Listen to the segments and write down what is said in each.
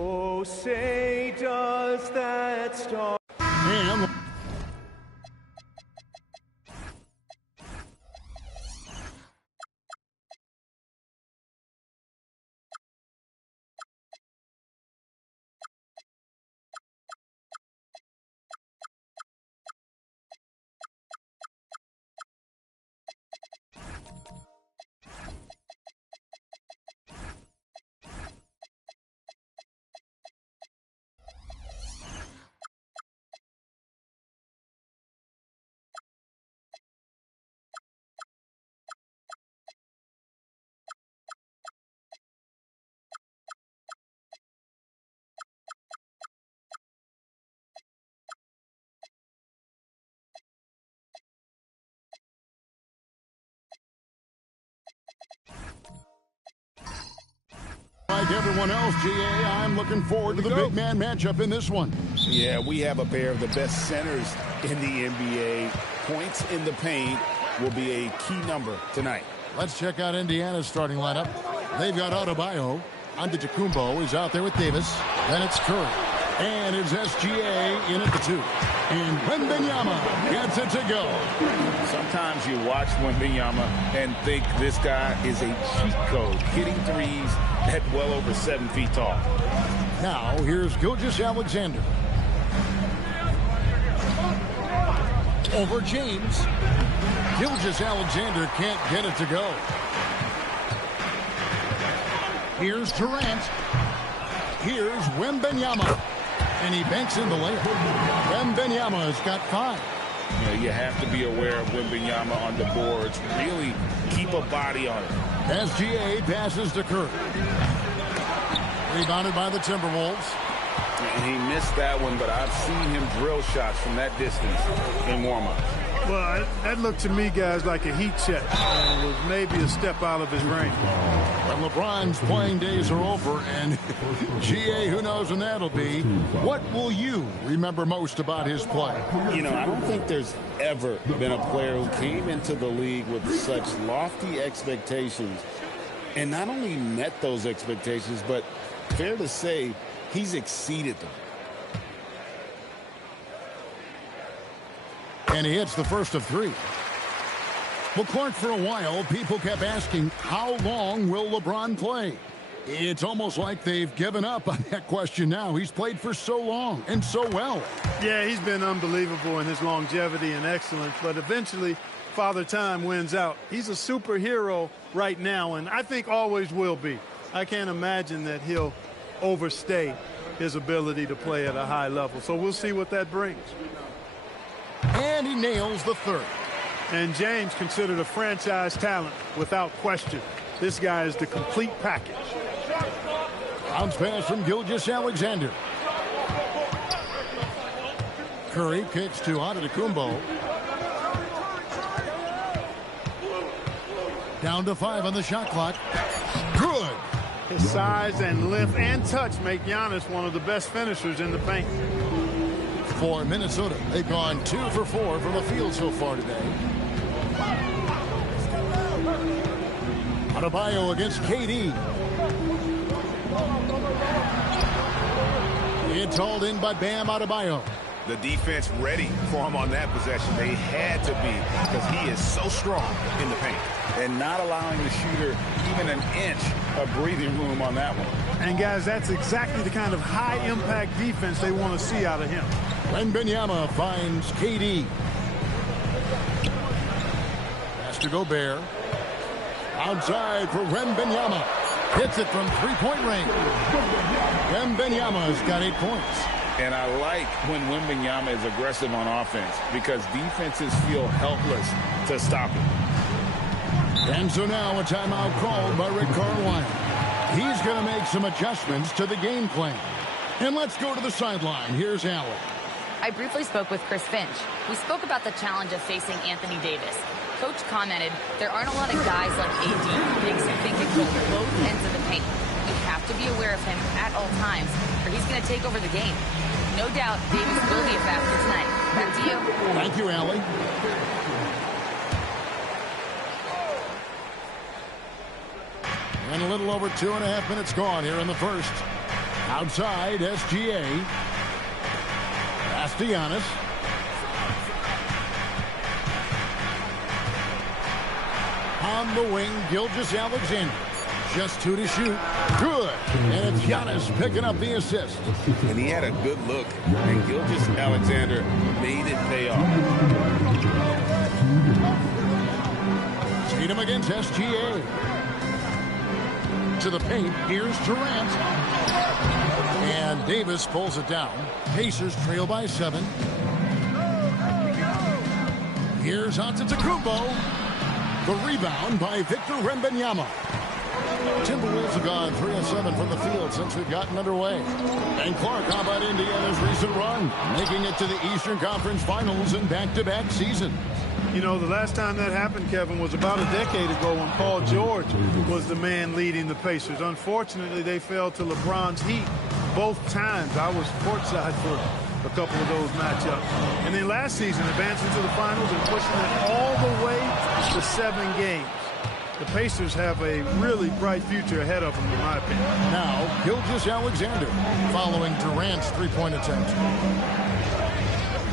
Oh, say does that star... And like everyone else, GA, I'm looking forward to the big man matchup in this one. Yeah, we have a pair of the best centers in the NBA. Points in the paint will be a key number tonight. Let's check out Indiana's starting lineup. They've got Adebayo. Antetokounmpo is out there with Davis. Then it's Curry. And it's SGA in at the 2. And Wembanyama gets it to go. Sometimes you watch Wembanyama and think this guy is a cheat code, hitting threes at well over 7 feet tall. Now, here's Gilgeous-Alexander. Over James. Gilgeous-Alexander can't get it to go. Here's Durant. Here's Wembanyama. And he banks in the layup. Wembanyama has got 5. You know, you have to be aware of Wembanyama on the boards. Really keep a body on it. SGA passes to Curry. Rebounded by the Timberwolves. He missed that one, but I've seen him drill shots from that distance in warm-ups. Well, that looked to me, guys, like a heat check. And was maybe a step out of his range. Well, LeBron's playing days are over, and GA, who knows when that'll be. What will you remember most about his play? You know, I don't think there's ever been a player who came into the league with such lofty expectations and not only met those expectations, but fair to say, he's exceeded them. And he hits the first of 3. Well, Clark, for a while, people kept asking, how long will LeBron play? It's almost like they've given up on that question now. He's played for so long and so well. Yeah, he's been unbelievable in his longevity and excellence, but eventually Father Time wins out. He's a superhero right now, and I think always will be. I can't imagine that he'll overstay his ability to play at a high level. So we'll see what that brings. And he nails the 3rd. And James considered a franchise talent without question. This guy is the complete package. Bounce pass from Gilgeous-Alexander. Curry kicks to Antetokounmpo. Down to 5 on the shot clock. Good. His size and length and touch make Giannis one of the best finishers in the paint. For Minnesota, they've gone 2 for 4 from the field so far today. Adebayo against KD. It's hauled in by Bam Adebayo. The defense ready for him on that possession. They had to be, because he is so strong in the paint. And not allowing the shooter even an inch of breathing room on that one. And, guys, that's exactly the kind of high-impact defense they want to see out of him. Wembanyama finds KD. Pass to Gobert. Outside for Wembanyama. Hits it from three-point range. Wembanyama's got 8 points. And I like when Wembanyama is aggressive on offense, because defenses feel helpless to stop him. And so now a timeout called by Rick Carlisle. He's going to make some adjustments to the game plan. And let's go to the sideline. Here's Allen. I briefly spoke with Chris Finch. We spoke about the challenge of facing Anthony Davis. Coach commented, there aren't a lot of guys like AD who can control both ends of the paint. You have to be aware of him at all times, or he's going to take over the game. No doubt Davis will be a factor tonight. Back to you. Thank you, Allie. And a little over 2.5 minutes gone here in the first. Outside, SGA. Castellanos. On the wing, Gilgeous-Alexander. Just 2 to shoot. Good. And it's Giannis picking up the assist. And he had a good look. And Gilgeous-Alexander made it pay off. Tatum against SGA. To the paint. Here's Durant. And Davis pulls it down. Pacers trail by 7. Here's Antetokounmpo. The rebound by Victor Wembanyama. Timberwolves have gone 3 of 7 from the field since we've gotten underway. And Clark, how about Indiana's recent run? Making it to the Eastern Conference Finals in back-to-back seasons. You know, the last time that happened, Kevin, was about a decade ago when Paul George was the man leading the Pacers. Unfortunately, they fell to LeBron's Heat both times. I was courtside for a couple of those matchups. And then last season, advancing to the finals and pushing it all the way to 7 games. The Pacers have a really bright future ahead of them, in my opinion. Now, Gilgeous-Alexander following Durant's three-point attempt.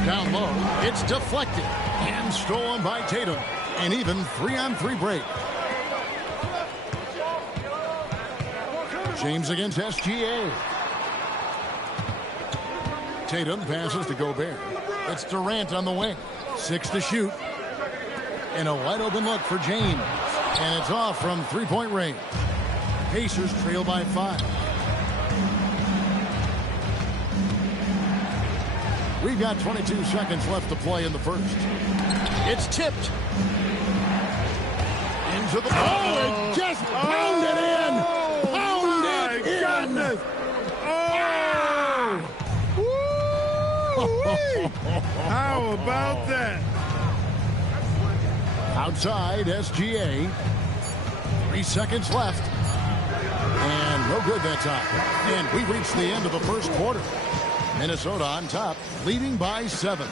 Down low, it's deflected and stolen by Tatum. An even 3-on-3 break. James against SGA. Tatum passes to Gobert. It's Durant on the wing. 6 to shoot. And a wide open look for James. And it's off from three-point range. Pacers trail by 5. We've got 22 seconds left to play in the first. It's tipped. Into the... Oh, it just pounded in! Pounded in! Goodness. Oh! How about that? Outside, SGA. 3 seconds left. And no good that time. And we reach the end of the first quarter. Minnesota on top, leading by 7.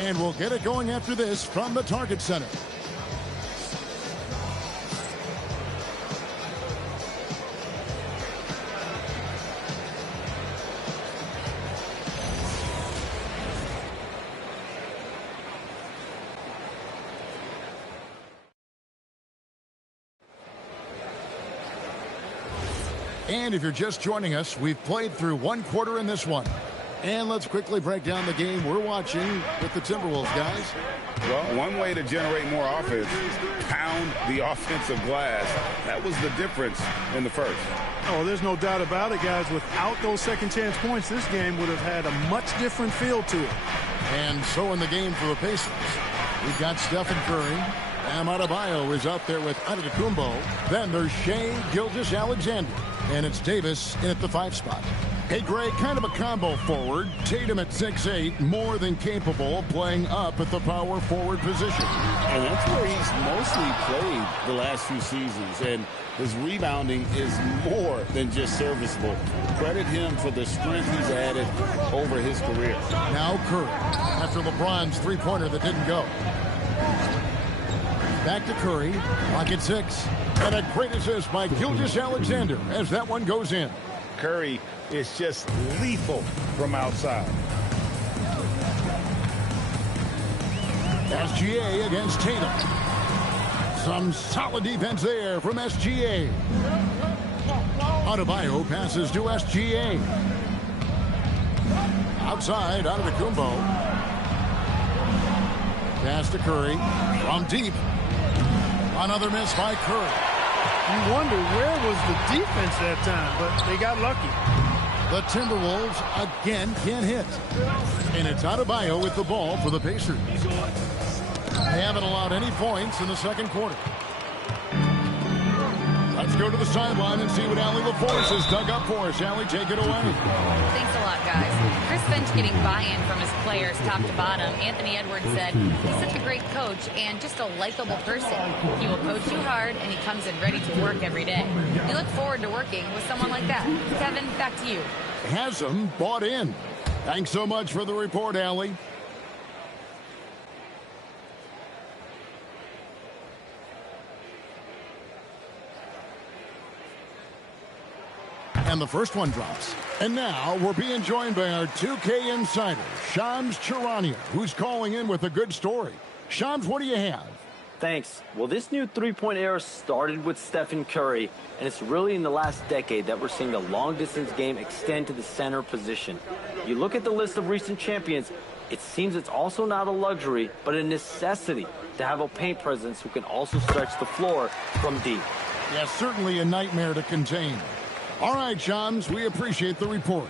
And we'll get it going after this from the Target Center. And if you're just joining us, we've played through 1 quarter in this one. And let's quickly break down the game we're watching with the Timberwolves, guys. Well, one way to generate more offense, pound the offensive glass. That was the difference in the first. Oh, there's no doubt about it, guys. Without those second chance points, this game would have had a much different feel to it. And so in the game for the Pacers, we've got Stephen Curry. Bam Adebayo is out there with Antetokounmpo. Then there's Shai Gilgeous-Alexander. And it's Davis in at the 5 spot. Hey, Greg, kind of a combo forward. Tatum at 6'8", more than capable of playing up at the power forward position. And that's where he's mostly played the last few seasons. And his rebounding is more than just serviceable. Credit him for the strength he's added over his career. Now Curry, after LeBron's three-pointer that didn't go. Back to Curry, pocket 6. And a great assist by Gilgeous-Alexander as that one goes in. Curry is just lethal from outside. SGA against Tatum. Some solid defense there from SGA. Adebayo passes to SGA. Outside, Antetokounmpo. Pass to Curry. From deep. Another miss by Curry. You wonder where was the defense that time, but they got lucky. The Timberwolves again can't hit. And it's Adebayo with the ball for the Pacers. They haven't allowed any points in the second quarter. Let's go to the sideline and see what Allie LaForce has dug up for us. Allie, take it away. Thanks a lot, guys. Chris Finch getting buy-in from his players top to bottom. Anthony Edwards said, he's such a great coach and just a likable person. He will coach you hard, and he comes in ready to work every day. We look forward to working with someone like that. Kevin, back to you. Has him bought in. Thanks so much for the report, Allie. And the first one drops. And now we're being joined by our 2K insider, Shams Charania, who's calling in with a good story. Shams, what do you have? Thanks. Well, this new three-point era started with Stephen Curry, and it's really in the last decade that we're seeing the long-distance game extend to the center position. You look at the list of recent champions, it seems it's also not a luxury, but a necessity to have a paint presence who can also stretch the floor from deep. Yeah, certainly a nightmare to contain. All right, Shams, we appreciate the report.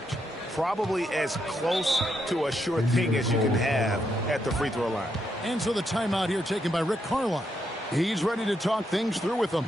Probably as close to a sure thing as you can have at the free throw line. And so the timeout here taken by Rick Carlisle. He's ready to talk things through with them.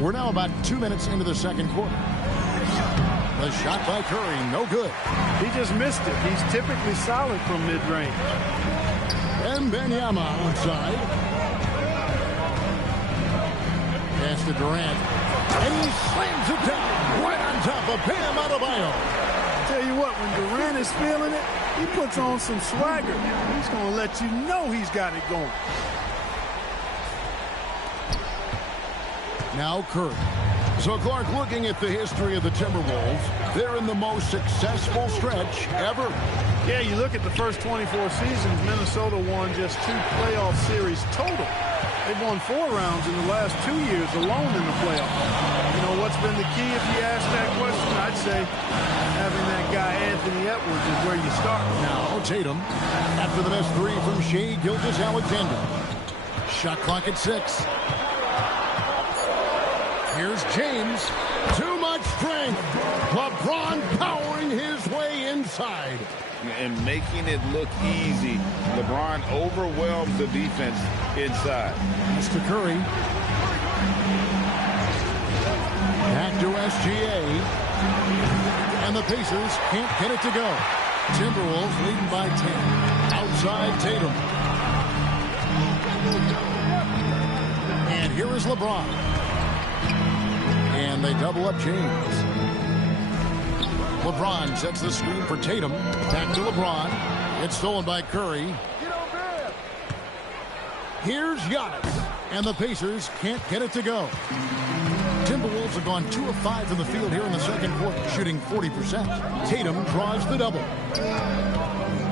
We're now about 2 minutes into the second quarter. The shot by Curry, no good. He just missed it. He's typically solid from mid-range. And Benyama outside. Pass to Durant. And he slams it down right on top of Bam Adebayo. Tell you what, when Durant is feeling it, he puts on some swagger. He's going to let you know he's got it going. Now Curry. So, Clark, looking at the history of the Timberwolves, they're in the most successful stretch ever. Yeah, you look at the first 24 seasons, Minnesota won just 2 playoff series total. They've won 4 rounds in the last 2 years alone in the playoffs. You know, what's been the key if you ask that question? I'd say having that guy Anthony Edwards is where you start. Now Tatum, after the missed 3 from Shai Gilgeous-Alexander. Shot clock at 6. Here's James. Too much strength. LeBron powering his way inside. And making it look easy. LeBron overwhelms the defense inside. Mr. Curry. Back to SGA. And the Pacers can't get it to go. Timberwolves leading by 10. Outside Tatum. And here is LeBron. And they double up James. LeBron sets the screen for Tatum. Back to LeBron. It's stolen by Curry. Here's Giannis. And the Pacers can't get it to go. Timberwolves have gone 2 of 5 from the field here in the second quarter, shooting 40%. Tatum draws the double.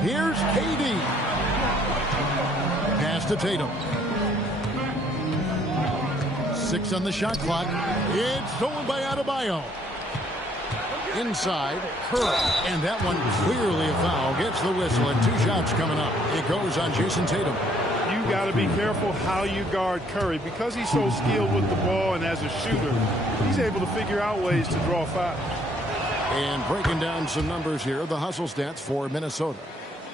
Here's KD. Pass to Tatum. 6 on the shot clock. It's stolen by Adebayo. Inside, Curry. And that one clearly a foul. Gets the whistle and 2 shots coming up. It goes on Jason Tatum. You got to be careful how you guard Curry. Because he's so skilled with the ball and as a shooter, he's able to figure out ways to draw fouls. And breaking down some numbers here, the hustle stats for Minnesota.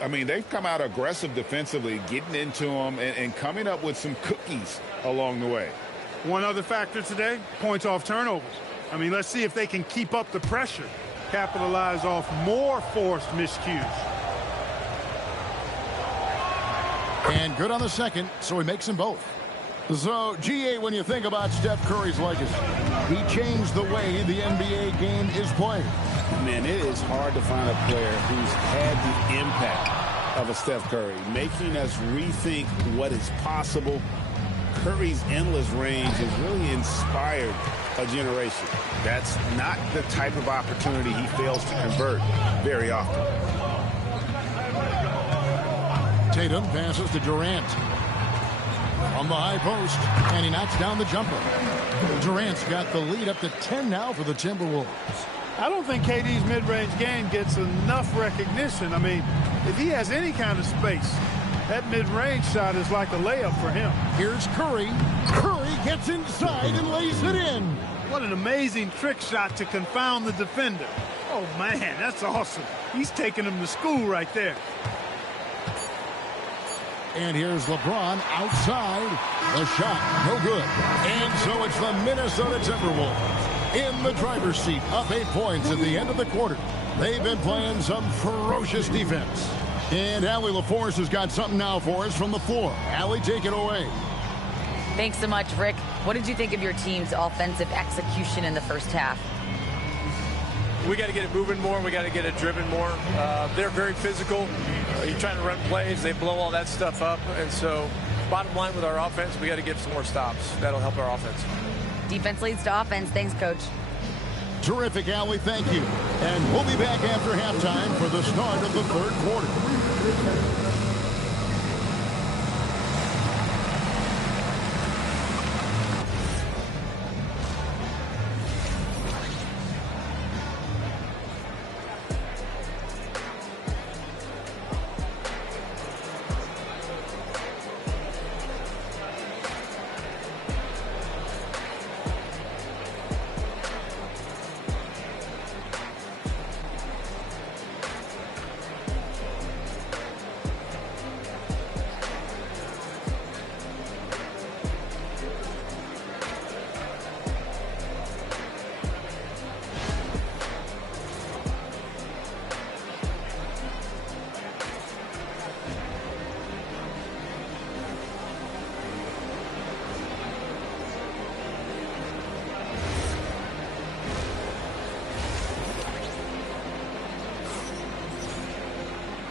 I mean, they've come out aggressive defensively, getting into them and coming up with some cookies along the way. One other factor today, points off turnovers. I mean, let's see if they can keep up the pressure, capitalize off more forced miscues. And good on the second, so he makes them both. So, GA, when you think about Steph Curry's legacy, he changed the way the NBA game is played. Man, it is hard to find a player who's had the impact of a Steph Curry, making us rethink what is possible. Curry's endless range has really inspired a generation. That's not the type of opportunity he fails to convert very often. Tatum passes to Durant. On the high post, and he knocks down the jumper. Durant's got the lead up to 10 now for the Timberwolves. I don't think KD's mid-range game gets enough recognition. I mean, if he has any kind of space, that mid-range shot is like a layup for him. Here's Curry. Curry gets inside and lays it in. What an amazing trick shot to confound the defender. Oh, man, that's awesome. He's taking him to school right there. And here's LeBron outside. The shot, no good. And so it's the Minnesota Timberwolves in the driver's seat, up 8 points at the end of the quarter. They've been playing some ferocious defense. And Allie LaForce has got something now for us from the floor. Allie, take it away. Thanks so much, Rick. What did you think of your team's offensive execution in the first half? We got to get it moving more. We got to get it driven more. They're very physical. You're trying to run plays. They blow all that stuff up. And so bottom line with our offense, we got to get some more stops. That'll help our offense. Defense leads to offense. Thanks, Coach. Terrific, Allie. Thank you. And we'll be back after halftime for the start of the third quarter.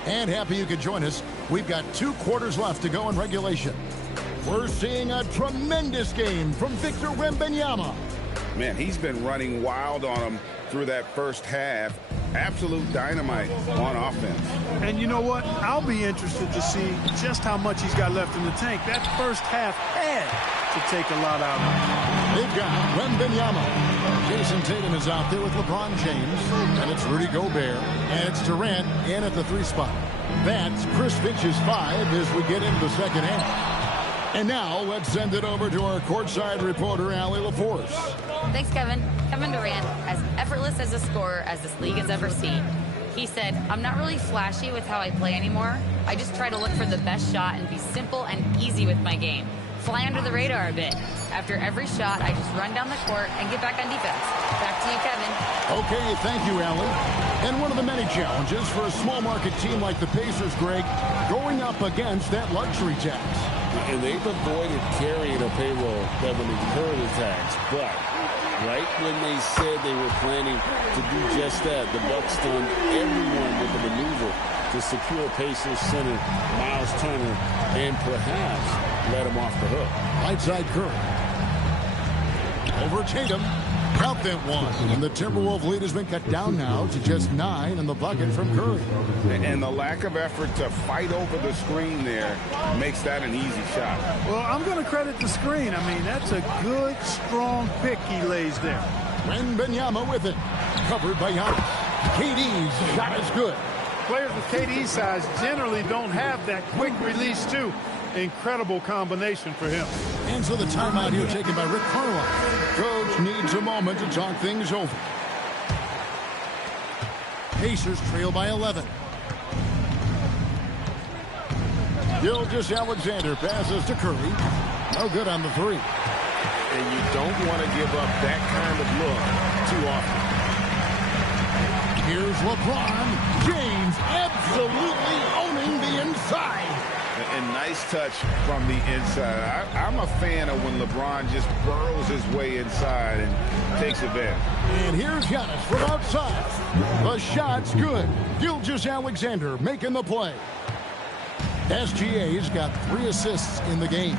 And happy you could join us. We've got 2 quarters left to go in regulation. We're seeing a tremendous game from Victor Wembanyama. Man, he's been running wild on him through that first half. Absolute dynamite on offense. And you know what? I'll be interested to see just how much he's got left in the tank. That first half had to take a lot out of him. They've got Wembanyama. Jason Tatum is out there with LeBron James. And it's Rudy Gobert. And it's Durant in at the 3 spot. That's Chris Finch's 5 as we get into the second half. And now let's send it over to our courtside reporter, Allie LaForce. Thanks, Kevin. Kevin Durant, as effortless as a scorer as this league has ever seen. He said, "I'm not really flashy with how I play anymore. I just try to look for the best shot and be simple and easy with my game. Fly under the radar a bit. After every shot, I just run down the court and get back on defense." Back to you, Kevin. Okay, thank you, Allie. And one of the many challenges for a small market team like the Pacers, Greg, going up against that luxury tax. And they've avoided carrying a payroll that would incur the tax. But right when they said they were planning to do just that, the Bucks stunned everyone with a maneuver to secure Pacers center Miles Turner and perhaps let him off the hook. Right side Curry. Over Tatum. Count that one. And the Timberwolves lead has been cut down now to just 9 in the bucket from Curry. And the lack of effort to fight over the screen there makes that an easy shot. Well, I'm going to credit the screen. I mean, that's a good, strong pick he lays there. Wembanyama with it. Covered by Giannis. KD's shot is good. Players with KD's size generally don't have that quick release, too. Incredible combination for him. And so the timeout here taken by Rick Carlisle. Coach needs a moment to talk things over. Pacers trail by 11. Gilgeous-Alexander passes to Curry. No good on the 3. And you don't want to give up that kind of look too often. Here's LeBron James absolutely owning the inside. And nice touch from the inside. I'm a fan of when LeBron just burrows his way inside and takes advantage. And here's Giannis from outside. The shot's good. Gilgeous-Alexander making the play. SGA's got 3 assists in the game.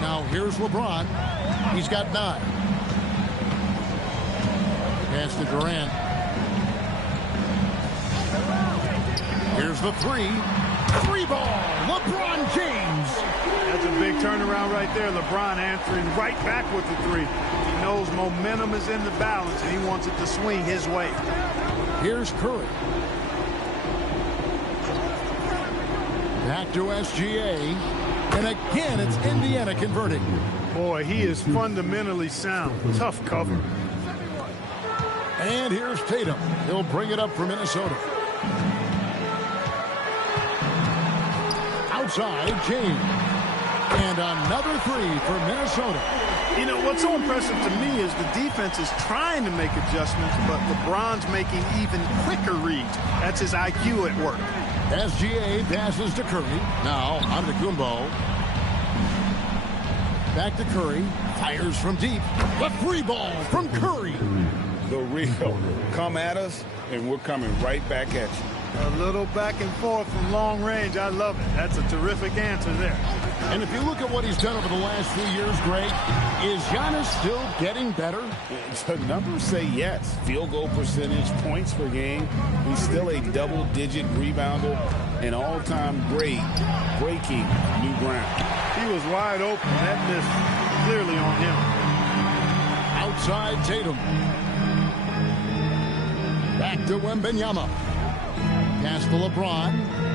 Now here's LeBron. He's got 9. Pass to Durant. Here's the 3. 3 ball. LeBron James. That's a big turnaround right there. LeBron answering right back with the 3. He knows momentum is in the balance, and he wants it to swing his way. Here's Curry. Back to SGA. And again, it's Indiana converting. Boy, he is fundamentally sound. Tough cover. And here's Tatum. He'll bring it up for Minnesota. Outside, James. And another three for Minnesota. You know, what's so impressive to me is the defense is trying to make adjustments, but LeBron's making even quicker reads. That's his IQ at work. SGA passes to Curry. Now on to Kumbo. Back to Curry. Fires from deep. The free ball from Curry. The real. Come at us, and we're coming right back at you. A little back and forth from long range. I love it. That's a terrific answer there. And if you look at what he's done over the last few years, Greg, is Giannis still getting better? The numbers say yes. Field goal percentage, points per game. He's still a double-digit rebounder, and all-time great breaking new ground. He was wide open. That missed clearly on him. Outside Tatum. Back to Wembanyama. Pass to LeBron.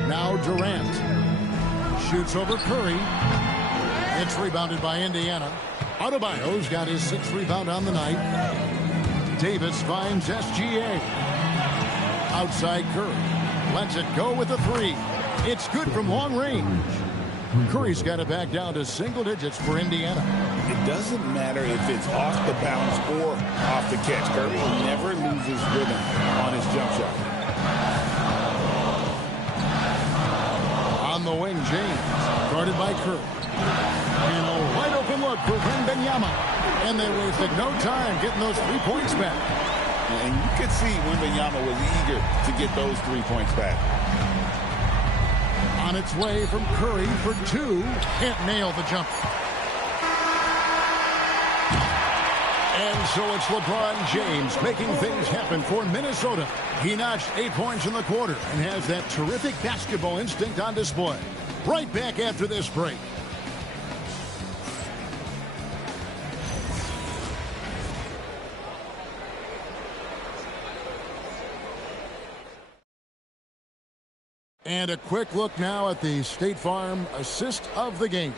Now Durant. Shoots over Curry. It's rebounded by Indiana. Adebayo's got his 6th rebound on the night. Davis finds SGA. Outside Curry. Lets it go with a 3. It's good from long range. Curry's got it back down to single digits for Indiana. It doesn't matter if it's off the bounce or off the catch. Curry never loses rhythm on his jump shot. On the wing, James, guarded by Curry. And a wide open look for Wembanyama. And they wasted no time getting those 3 points back. And you could see Wembanyama was eager to get those 3 points back. On its way from Curry for 2. Can't nail the jump. And so it's LeBron James making things happen for Minnesota. He notched 8 points in the quarter and has that terrific basketball instinct on display. Right back after this break. And a quick look now at the State Farm assist of the game.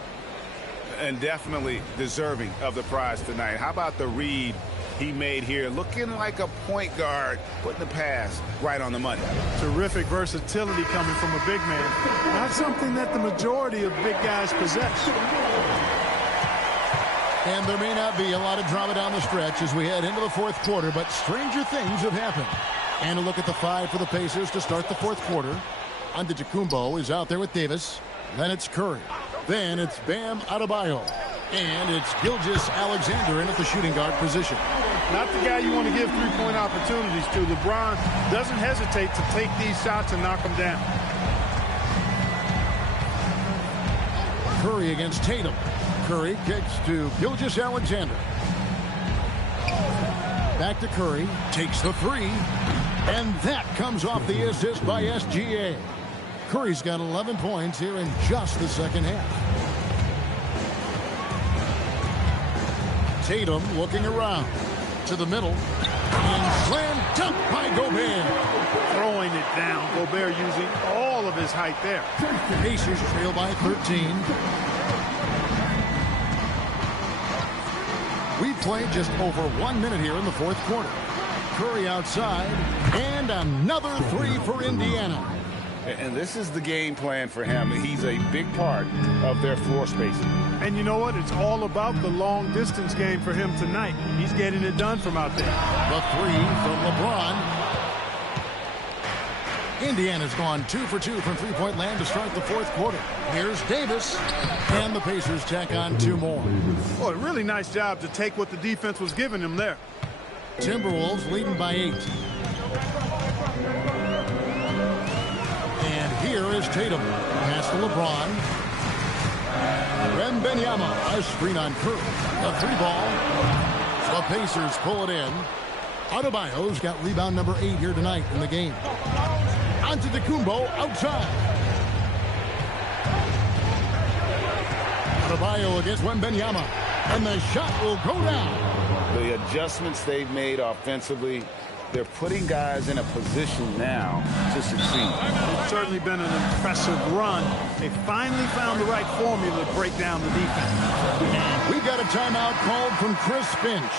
And definitely deserving of the prize tonight. How about the read he made here? Looking like a point guard, putting the pass right on the money. Terrific versatility coming from a big man. Not something that the majority of big guys possess. And there may not be a lot of drama down the stretch as we head into the 4th quarter, but stranger things have happened. And a look at the 5 for the Pacers to start the 4th quarter. Antetokounmpo is out there with Davis. Then it's Curry. Then it's Bam Adebayo. And it's Gilgeous-Alexander in at the shooting guard position. Not the guy you want to give three-point opportunities to. LeBron doesn't hesitate to take these shots and knock them down. Curry against Tatum. Curry kicks to Gilgeous-Alexander. Back to Curry. Takes the 3. And that comes off the assist by SGA. Curry's got 11 points here in just the second half. Tatum looking around to the middle. And slam dunk by Gobert. Throwing it down. Gobert using all of his height there. Pacers trail by 13. We played just over 1 minute here in the 4th quarter. Curry outside. And another 3 for Indiana. And this is the game plan for him. He's a big part of their floor spacing. And you know what? It's all about the long distance game for him tonight. He's getting it done from out there. The 3 from LeBron. Indiana's gone 2 for 2 from three-point land to start the 4th quarter. Here's Davis. And the Pacers tack on 2 more. Boy, really nice job to take what the defense was giving him there. Timberwolves leading by 8. Here is Tatum. Pass to LeBron. Wembanyama. A screen on Curry. The 3-ball. The Pacers pull it in. Adebayo's got rebound number 8 here tonight in the game. Antetokounmpo outside. Adebayo against Wembanyama. And the shot will go down. The adjustments they've made offensively, they're putting guys in a position now to succeed. It's certainly been an impressive run. They finally found the right formula to break down the defense. We've got a timeout called from Chris Finch.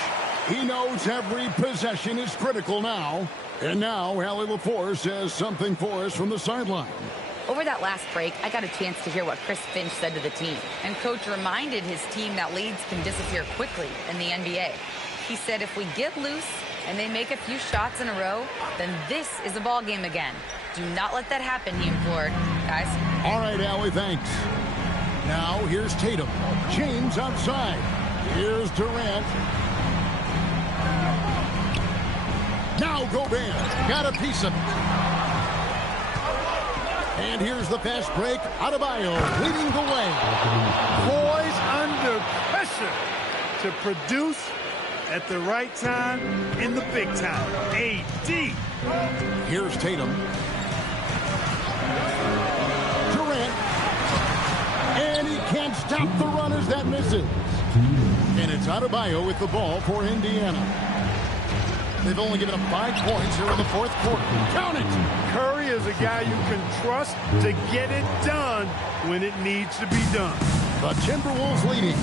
He knows every possession is critical now. And now Allie LaForce has something for us from the sideline. Over that last break, I got a chance to hear what Chris Finch said to the team. And Coach reminded his team that leads can disappear quickly in the NBA. He said if we get loose and they make a few shots in a row, then this is a ball game again. Do not let that happen, he implored. Guys. All right, Allie, thanks. Now, here's Tatum. James outside. Here's Durant. Now Gobert. Got a piece of it. And here's the fast break. Adebayo leading the way. Boys under pressure to produce at the right time in the big time. AD. Here's Tatum. Durant. And he can't stop the runners that misses. And it's Adebayo with the ball for Indiana. They've only given up 5 points here in the fourth quarter. Count it! Curry is a guy you can trust to get it done when it needs to be done. The Timberwolves leading.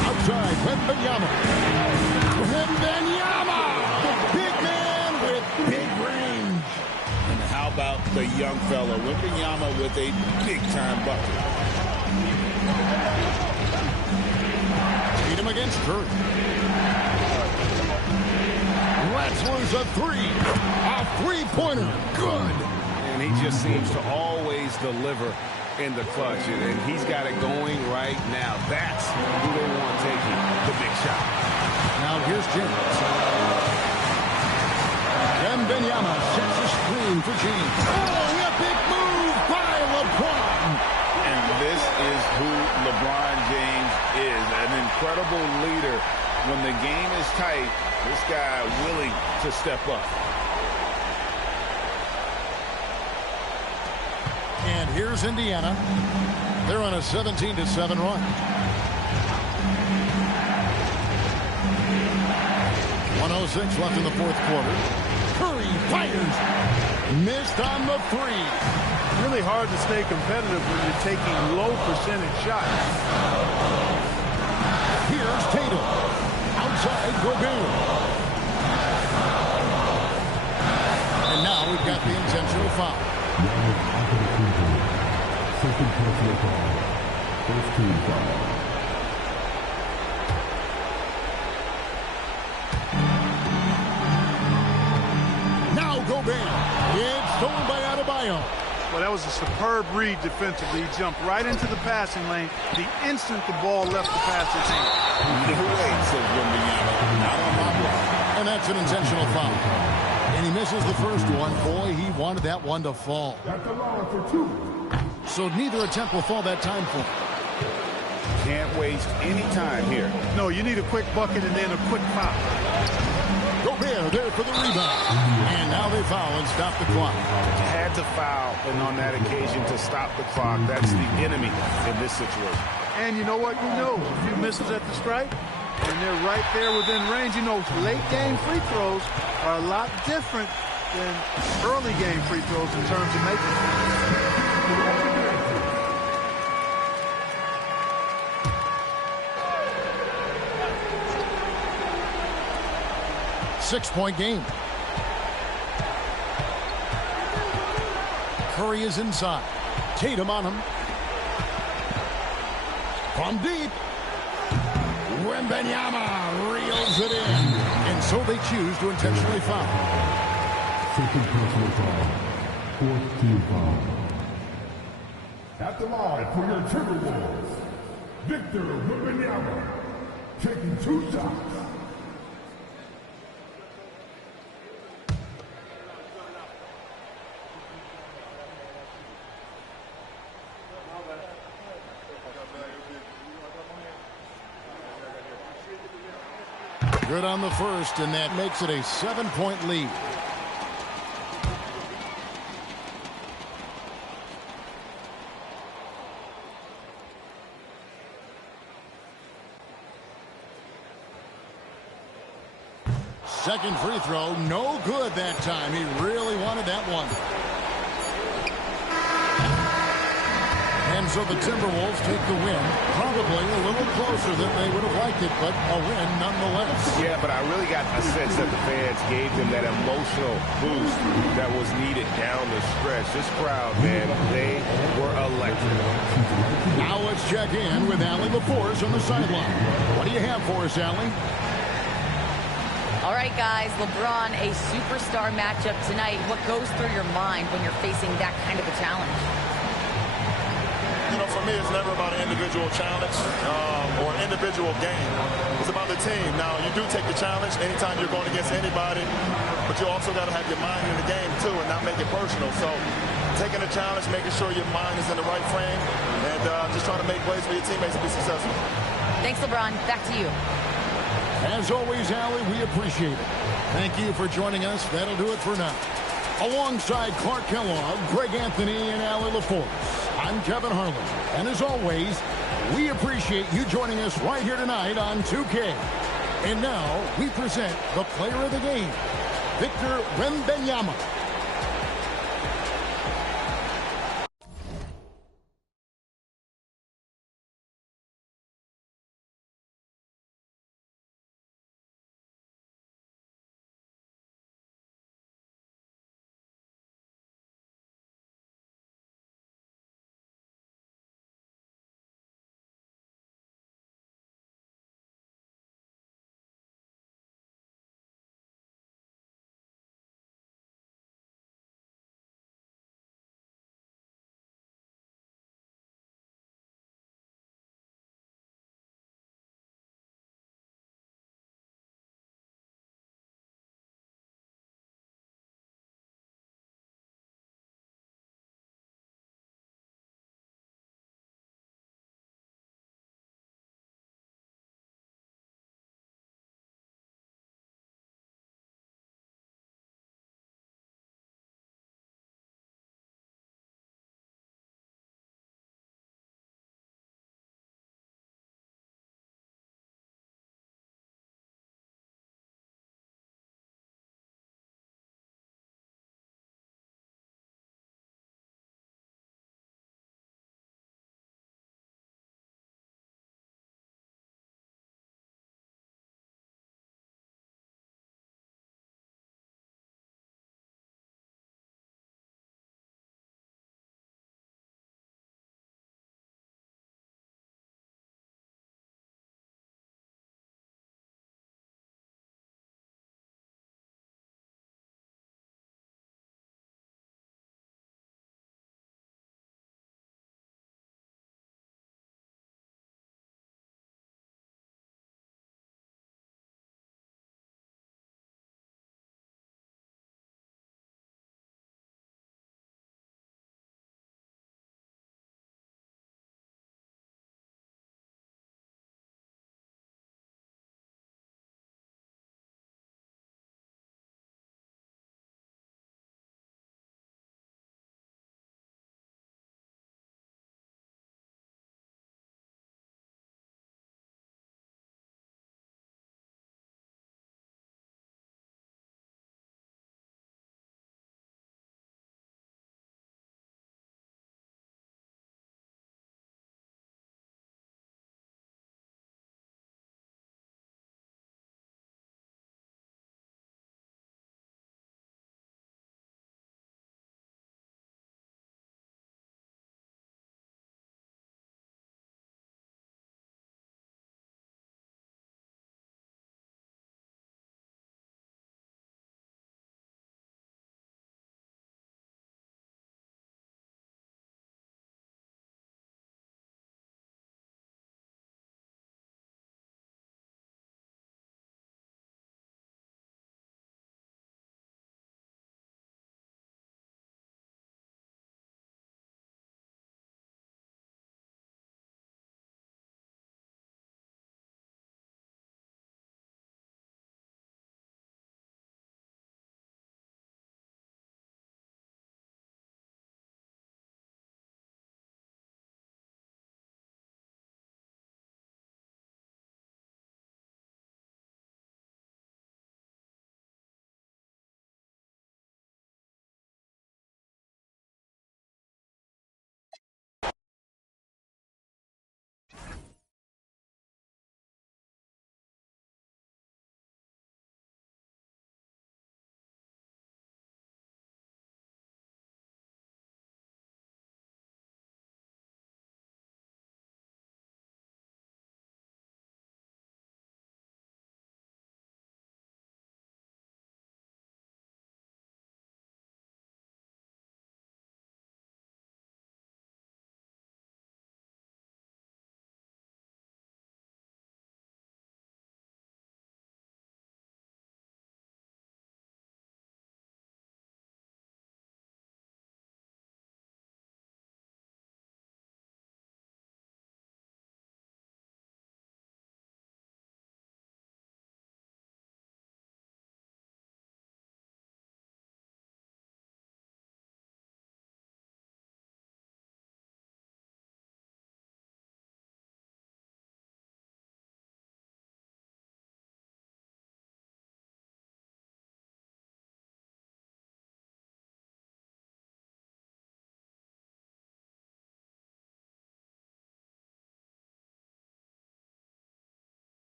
Outside, Wembanyama. Wembanyama! Big man with big range. And how about the young fella, Wembanyama, with a big-time bucket. Tatum against Curry. Let's lose a three. A three-pointer. Good. And he just seems to always deliver in the clutch. And he's got it going right now. That's who they want taking the big shot. Now here's James. Wembanyama sets a screen for James. Oh, a big move by LeBron. And this is who LeBron James is. An incredible leader. When the game is tight, this guy willing to step up. And here's Indiana. They're on a 17-7 run. 1:06 left in the fourth quarter. Curry fires. Missed on the three. Really hard to stay competitive when you're taking low percentage shots. Here's Tatum. Outside Gobert. And now we've got the intentional foul. Second personal foul. First team foul. Now Gobert. It's stolen by Adebayo. Well, that was a superb read defensively. He jumped right into the passing lane the instant the ball left the passer's hand. No way, said Wembanyama. Not on my block. And that's an intentional foul. And he misses the first one. Boy, he wanted that one to fall. At the line for two. So neither attempt will fall that time for him. Can't waste any time here. No, you need a quick bucket and then a quick foul. Gobert there for the rebound. And now they foul and stop the clock. Had to foul, and on that occasion to stop the clock. That's the enemy in this situation. And you know what? You know, a few misses at the stripe, and they're right there within range. You know, late game free throws are a lot different than early game free throws in terms of making them. 6-point game. Curry is inside. Tatum on him. From deep. Wembanyama reels it in. And so they choose to intentionally foul. Second personal foul. Fourth team foul. At the line for your Timberwolves, Victor Wembanyama, taking 2 shots. Good on the first, and that makes it a 7-point lead. Second free throw, no good that time. He really wanted that one. And So the Timberwolves take the win. Probably a little closer than they would have liked it, but a win nonetheless. Yeah, but I really got a sense that the fans gave them that emotional boost that was needed down the stretch. This crowd, man, they were electric. Now let's check in with Allie LaForce on the sideline. What do you have for us, Allie? All right, guys, LeBron, a superstar matchup tonight. What goes through your mind when you're facing that kind of a challenge? You know, for me, it's never about an individual challenge or an individual game. It's about the team. Now, you do take the challenge anytime you're going against anybody, but you also got to have your mind in the game, too, and not make it personal. So taking the challenge, making sure your mind is in the right frame, and just trying to make plays for your teammates to be successful. Thanks, LeBron. Back to you. As always, Allie, we appreciate it. Thank you for joining us. That'll do it for now. Alongside Clark Kellogg, Greg Anthony, and Allie LaForce, I'm Kevin Harlan. And as always, we appreciate you joining us right here tonight on 2K. And now we present the player of the game, Victor Wembanyama.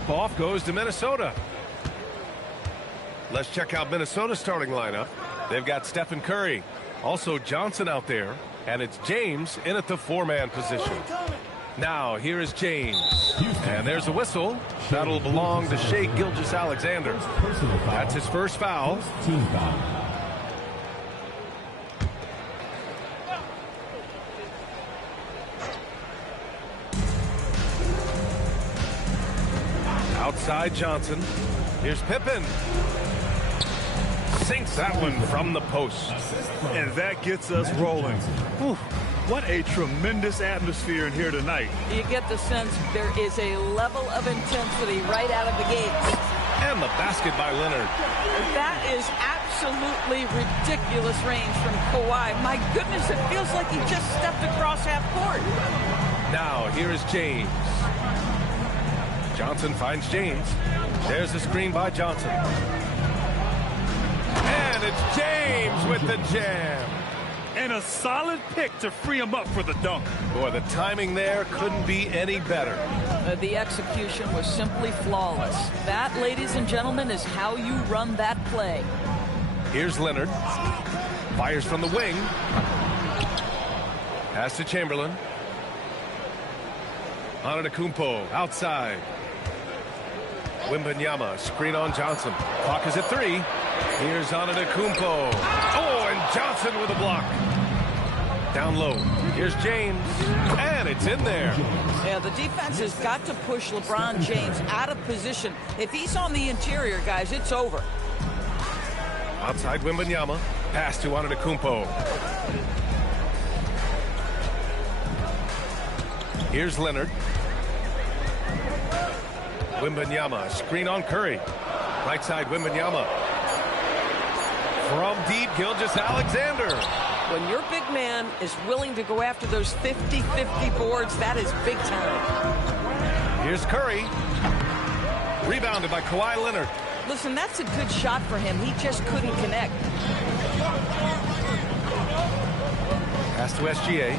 tip-off goes to Minnesota. Let's check out Minnesota's starting lineup. They've got Stephen Curry, also Johnson out there, and it's James in at the 4-man position. Now, here is James. And there's a whistle. That'll belong to Shai Gilgeous-Alexander. That's his first foul. Team foul. Outside Johnson. Here's Pippen. Sinks that one from the post. And that gets us rolling. Whew. What a tremendous atmosphere in here tonight. You get the sense there is a level of intensity right out of the gates. And the basket by Leonard. That is absolutely ridiculous range from Kawhi. My goodness, it feels like he just stepped across half court. Now, here is James. Johnson finds James. There's the screen by Johnson. And it's James with the jam. And a solid pick to free him up for the dunk. Boy, the timing there couldn't be any better. The execution was simply flawless. That, ladies and gentlemen, is how you run that play. Here's Leonard. Fires from the wing. Pass to Chamberlain. Antetokounmpo outside. Wembanyama, screen on Johnson. Clock is at 3. Here's Antetokounmpo. Oh, and Johnson with a block. Down low. Here's James. And it's in there. Yeah, the defense has got to push LeBron James out of position. If he's on the interior, guys, it's over. Outside Wembanyama. Pass to Antetokounmpo. Here's Leonard. Wembanyama, screen on Curry. Right side, Wembanyama. From deep, Gilgeous-Alexander. When your big man is willing to go after those 50-50 boards, that is big time. Here's Curry. Rebounded by Kawhi Leonard. Listen, that's a good shot for him. He just couldn't connect. Pass to SGA.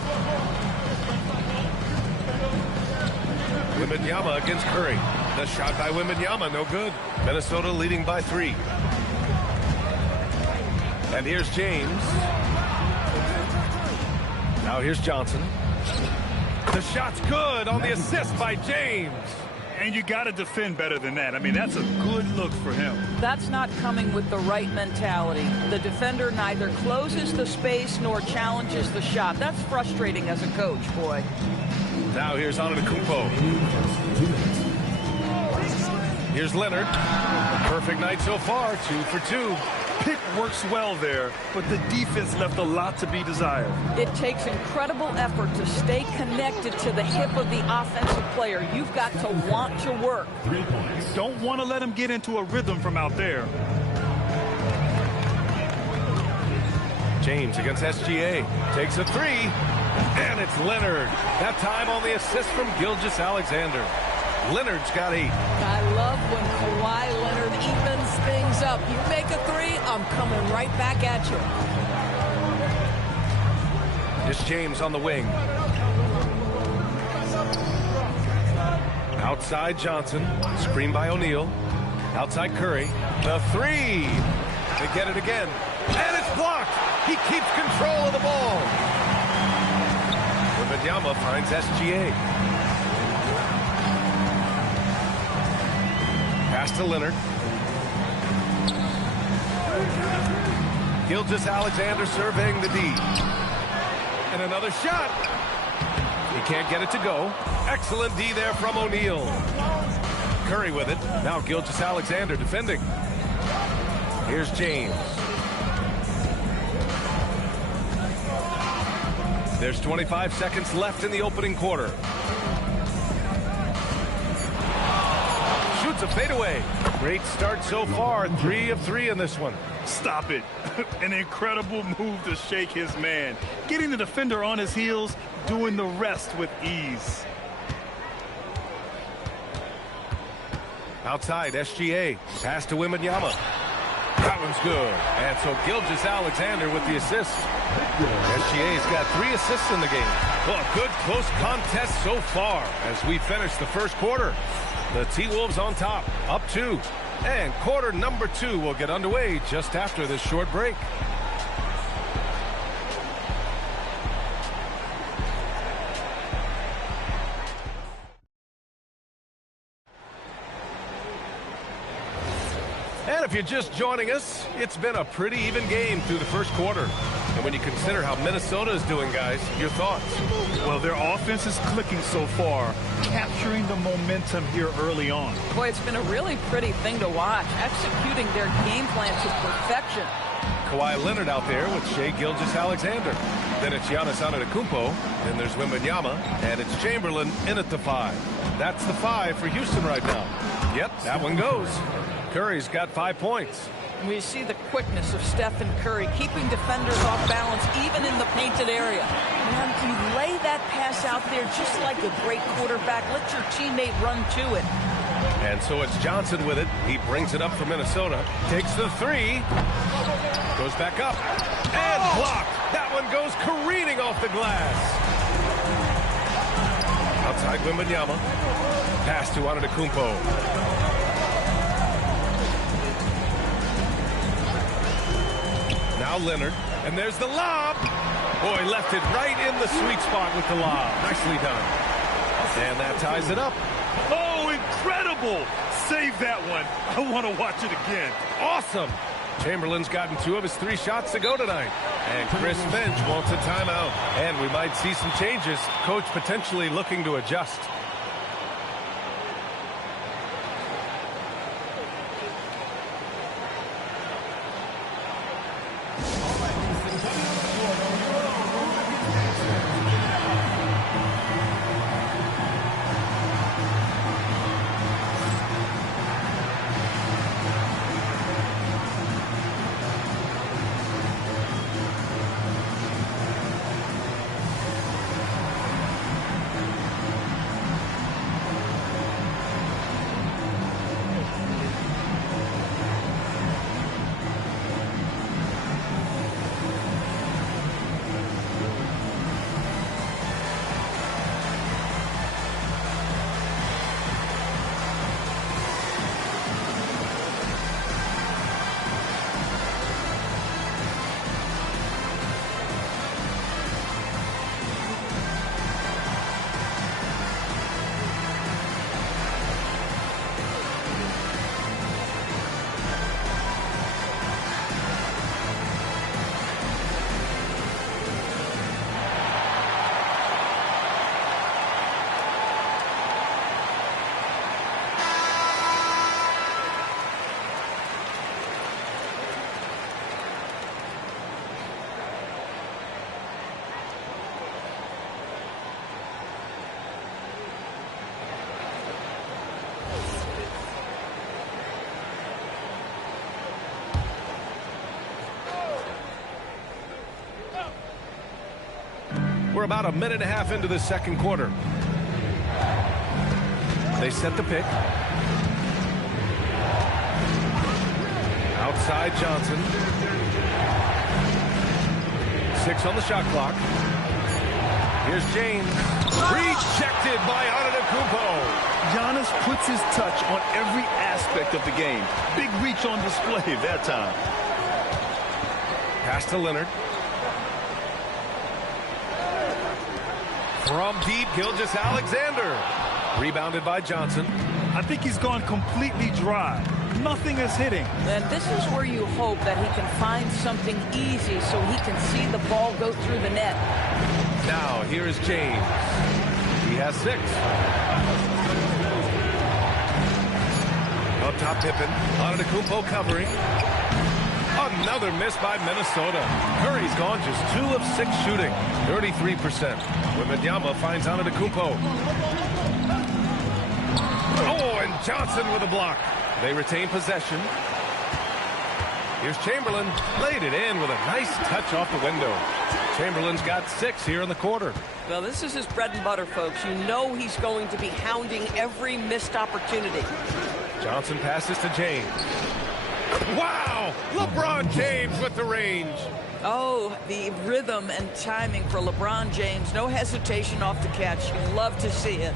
Wembanyama against Curry. The shot by Wembanyama, no good. Minnesota leading by 3. And here's James. Now here's Johnson. The shot's good on the assist by James. And you got to defend better than that. I mean, that's a good look for him. That's not coming with the right mentality. The defender neither closes the space nor challenges the shot. That's frustrating as a coach, boy. Now here's Antetokounmpo. Here's Leonard. Perfect night so far, 2 for 2. Pick works well there, but the defense left a lot to be desired. It takes incredible effort to stay connected to the hip of the offensive player. You've got to want to work. You don't want to let him get into a rhythm from out there. James against SGA. Takes a 3. And it's Leonard. That time on the assist from Gilgeous-Alexander. Leonard's got 8. I love when Kawhi Leonard evens things up. You make a 3, I'm coming right back at you. It's James on the wing. Outside Johnson. Screen by O'Neal. Outside Curry. The 3. They get it again. And it's blocked. He keeps control of the ball. Wembanyama finds SGA. Pass to Leonard. Gilgeous-Alexander surveying the D. And another shot. He can't get it to go. Excellent D there from O'Neal. Curry with it. Now Gilgeous-Alexander defending. Here's James. There's 25 seconds left in the opening quarter. Shoots a fadeaway. Great start so far. 3 of 3 in this one. Stop it. An incredible move to shake his man. Getting the defender on his heels, doing the rest with ease. Outside, SGA. Pass to Wembanyama. That one's good. And so Gilgeous-Alexander with the assist. SGA's got 3 assists in the game. Well, a good close contest so far as we finish the first quarter. The T-Wolves on top, up 2. And quarter number 2 will get underway just after this short break. And if you're just joining us, it's been a pretty even game through the first quarter. And when you consider how Minnesota is doing, guys, your thoughts? Well, their offense is clicking so far, capturing the momentum here early on. Boy, it's been a really pretty thing to watch, executing their game plan to perfection. Kawhi Leonard out there with Shai Gilgeous-Alexander. Then it's Giannis Antetokounmpo. Then there's Wembanyama. And it's Chamberlain in at the 5. That's the 5 for Houston right now. Yep, that one goes. Curry's got 5 points. We see the quickness of Stephen Curry, keeping defenders off balance, even in the painted area. And you lay that pass out there just like a great quarterback. Let your teammate run to it. And so it's Johnson with it. He brings it up for Minnesota. Takes the 3. Goes back up. And blocked. That one goes careening off the glass. Outside Wembanyama. Pass to Antetokounmpo. Now Leonard, and there's the lob. Boy, left it right in the sweet spot with the lob. Nicely done. And that ties it up. Oh, incredible. Save that one. I want to watch it again. Awesome. Chamberlain's gotten 2 of his 3 shots to go tonight. And Chris Finch wants a timeout. And we might see some changes. Coach potentially looking to adjust. We're about a minute and a half into the second quarter. They set the pick. Outside Johnson. 6 on the shot clock. Here's James. Rejected by Antetokounmpo. Giannis puts his touch on every aspect of the game. Big reach on display that time. Pass to Leonard. From deep, Gilgeous-Alexander. Rebounded by Johnson. I think he's gone completely dry. Nothing is hitting. And this is where you hope that he can find something easy so he can see the ball go through the net. Now, here is James. He has 6. Up top, Pippen. Antetokounmpo covering. Another miss by Minnesota. Curry's gone just 2 of 6 shooting. 33%. Wembanyama finds Antetokounmpo. Oh, and Johnson with a block. They retain possession. Here's Chamberlain. Laid it in with a nice touch off the window. Chamberlain's got 6 here in the quarter. Well, this is his bread and butter, folks. You know he's going to be hounding every missed opportunity. Johnson passes to James. Wow! LeBron James with the range. Oh, the rhythm and timing for LeBron James. No hesitation off the catch. You love to see it.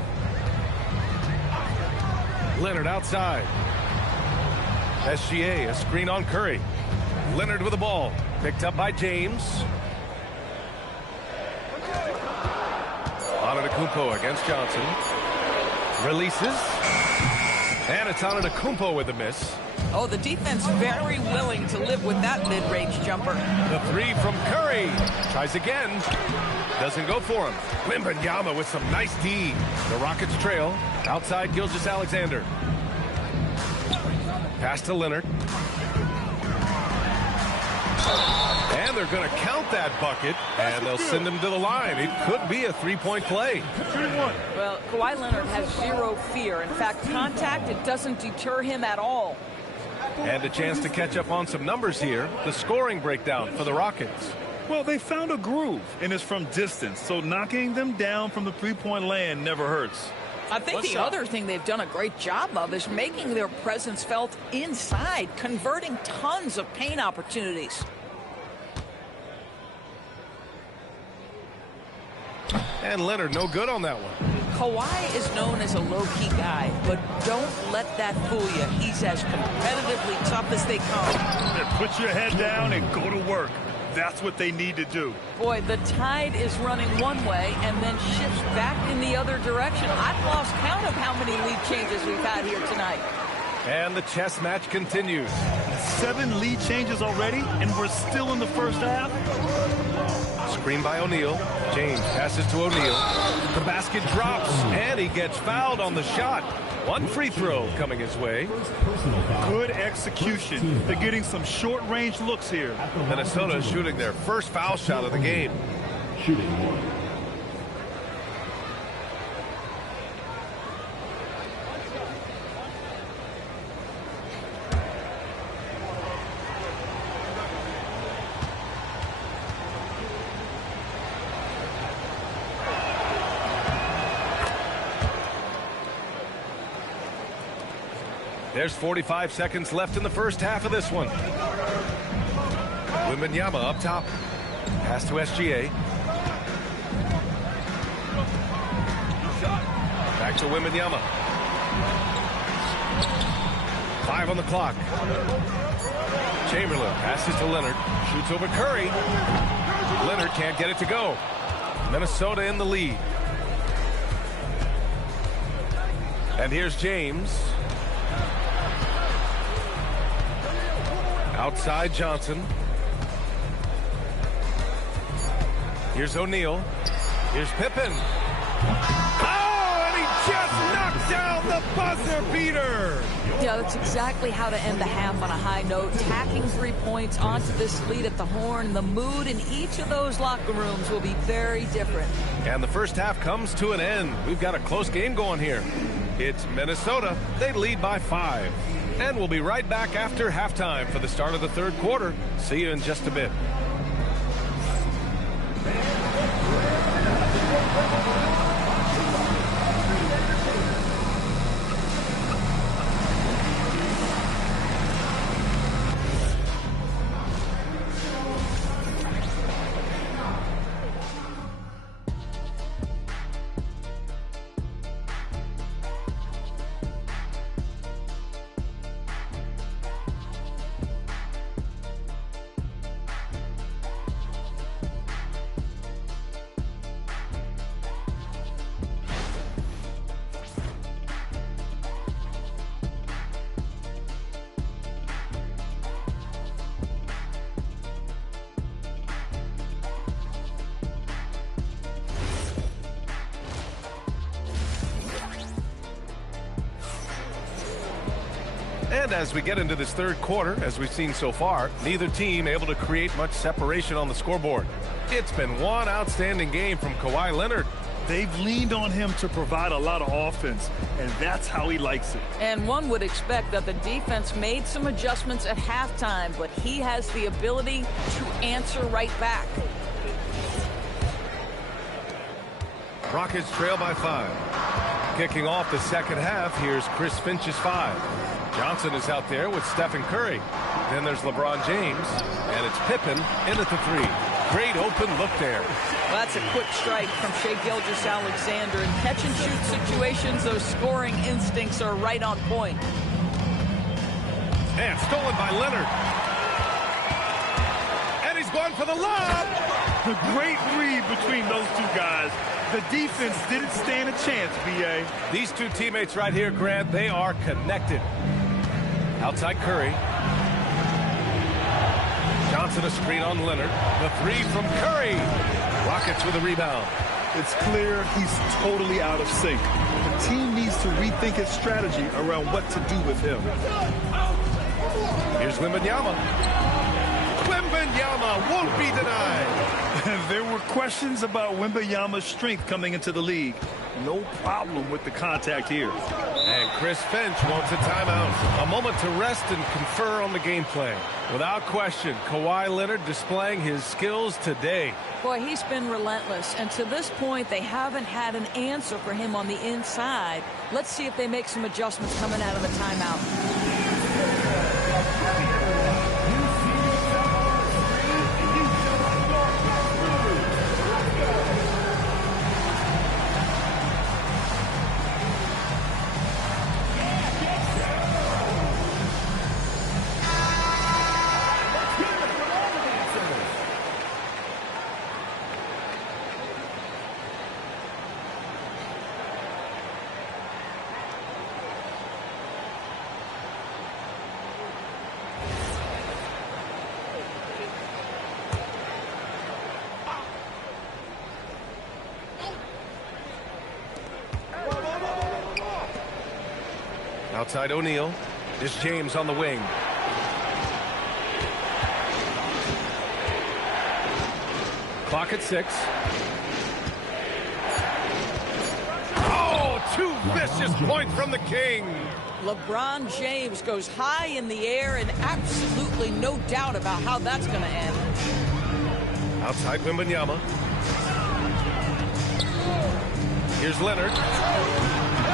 Leonard outside. SGA, a screen on Curry. Leonard with the ball. Picked up by James. Antetokounmpo against Johnson. Releases. And it's Antetokounmpo with a miss. Oh, the defense very willing to live with that mid-range jumper. The three from Curry. Tries again. Doesn't go for him. Wembanyama with some nice D. The Rockets trail. Outside Gilgeous-Alexander. Pass to Leonard. And they're going to count that bucket, and they'll send him to the line. It could be a three-point play. Well, Kawhi Leonard has zero fear. In fact, contact, it doesn't deter him at all. And a chance to catch up on some numbers here. The scoring breakdown for the Rockets. Well, they found a groove, and it's from distance, so knocking them down from the three-point land never hurts. I think the other thing they've done a great job of is making their presence felt inside, converting tons of paint opportunities. And Leonard no good on that one. Kawhi is known as a low-key guy, but don't let that fool you. He's as competitively tough as they come. Put your head down and go to work. That's what they need to do. Boy, the tide is running one way and then shifts back in the other direction. I've lost count of how many lead changes we've had here tonight. And the chess match continues. 7 lead changes already, and we're still in the first half. Screen by O'Neal. James passes to O'Neal. The basket drops, and he gets fouled on the shot. One free throw coming his way. Good execution. They're getting some short-range looks here. Minnesota shooting their first foul shot of the game. Shooting one. There's 45 seconds left in the first half of this one. Wembanyama up top. Pass to SGA. Back to Wembanyama. 5 on the clock. Chamberlain passes to Leonard. Shoots over Curry. Leonard can't get it to go. Minnesota in the lead. And here's James. Outside Johnson. Here's O'Neal. Here's Pippen. Oh, and he just knocked down the buzzer beater. Yeah, that's exactly how to end the half on a high note. Tacking 3 points onto this lead at the horn. The mood in each of those locker rooms will be very different. And the first half comes to an end. We've got a close game going here. It's Minnesota. They lead by 5. And we'll be right back after halftime for the start of the third quarter. See you in just a bit. And as we get into this third quarter, as we've seen so far, neither team able to create much separation on the scoreboard. It's been one outstanding game from Kawhi Leonard. They've leaned on him to provide a lot of offense, and that's how he likes it. And one would expect that the defense made some adjustments at halftime, but he has the ability to answer right back. Rockets trail by 5. Kicking off the second half, here's Chris Finch's 5. Johnson is out there with Stephen Curry. Then there's LeBron James, and it's Pippen in at the 3. Great open look there. Well, that's a quick strike from Shai Gilgeous-Alexander. In catch-and-shoot situations, those scoring instincts are right on point. And stolen by Leonard. And he's going for the lob. The great read between those two guys. The defense didn't stand a chance, B.A. These two teammates right here, Grant, they are connected. Outside Curry. Johnson a screen on Leonard. The 3 from Curry. Rockets with a rebound. It's clear he's totally out of sync. The team needs to rethink his strategy around what to do with him. Here's Wembanyama. Wembanyama won't be denied. There were questions about Wembanyama's strength coming into the league. No problem with the contact here. And Chris Finch wants a timeout. A moment to rest and confer on the game plan. Without question, Kawhi Leonard displaying his skills today. Boy, he's been relentless. And to this point, they haven't had an answer for him on the inside. Let's see if they make some adjustments coming out of the timeout. Outside O'Neal. Is James on the wing. Clock at 6. Oh, 2 vicious points from the King. LeBron James goes high in the air, and absolutely no doubt about how that's going to end. Outside Wembanyama. Here's Leonard.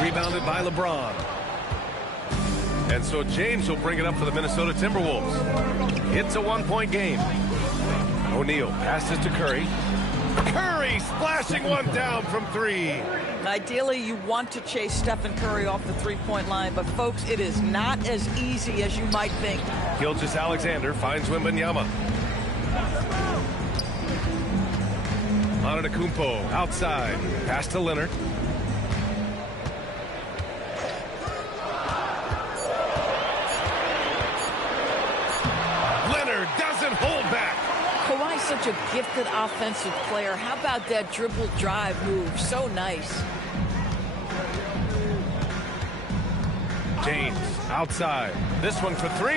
Rebounded by LeBron. And so James will bring it up for the Minnesota Timberwolves. It's a 1-point game. O'Neal passes to Curry. Curry splashing one down from 3. Ideally, you want to chase Stephen Curry off the three-point line, but folks, it is not as easy as you might think. Gilgeous-Alexander finds Wembanyama. Antetokounmpo outside. Pass to Leonard. Doesn't hold back. Kawhi's such a gifted offensive player. How about that dribble drive move? So nice. James outside. This one for 3.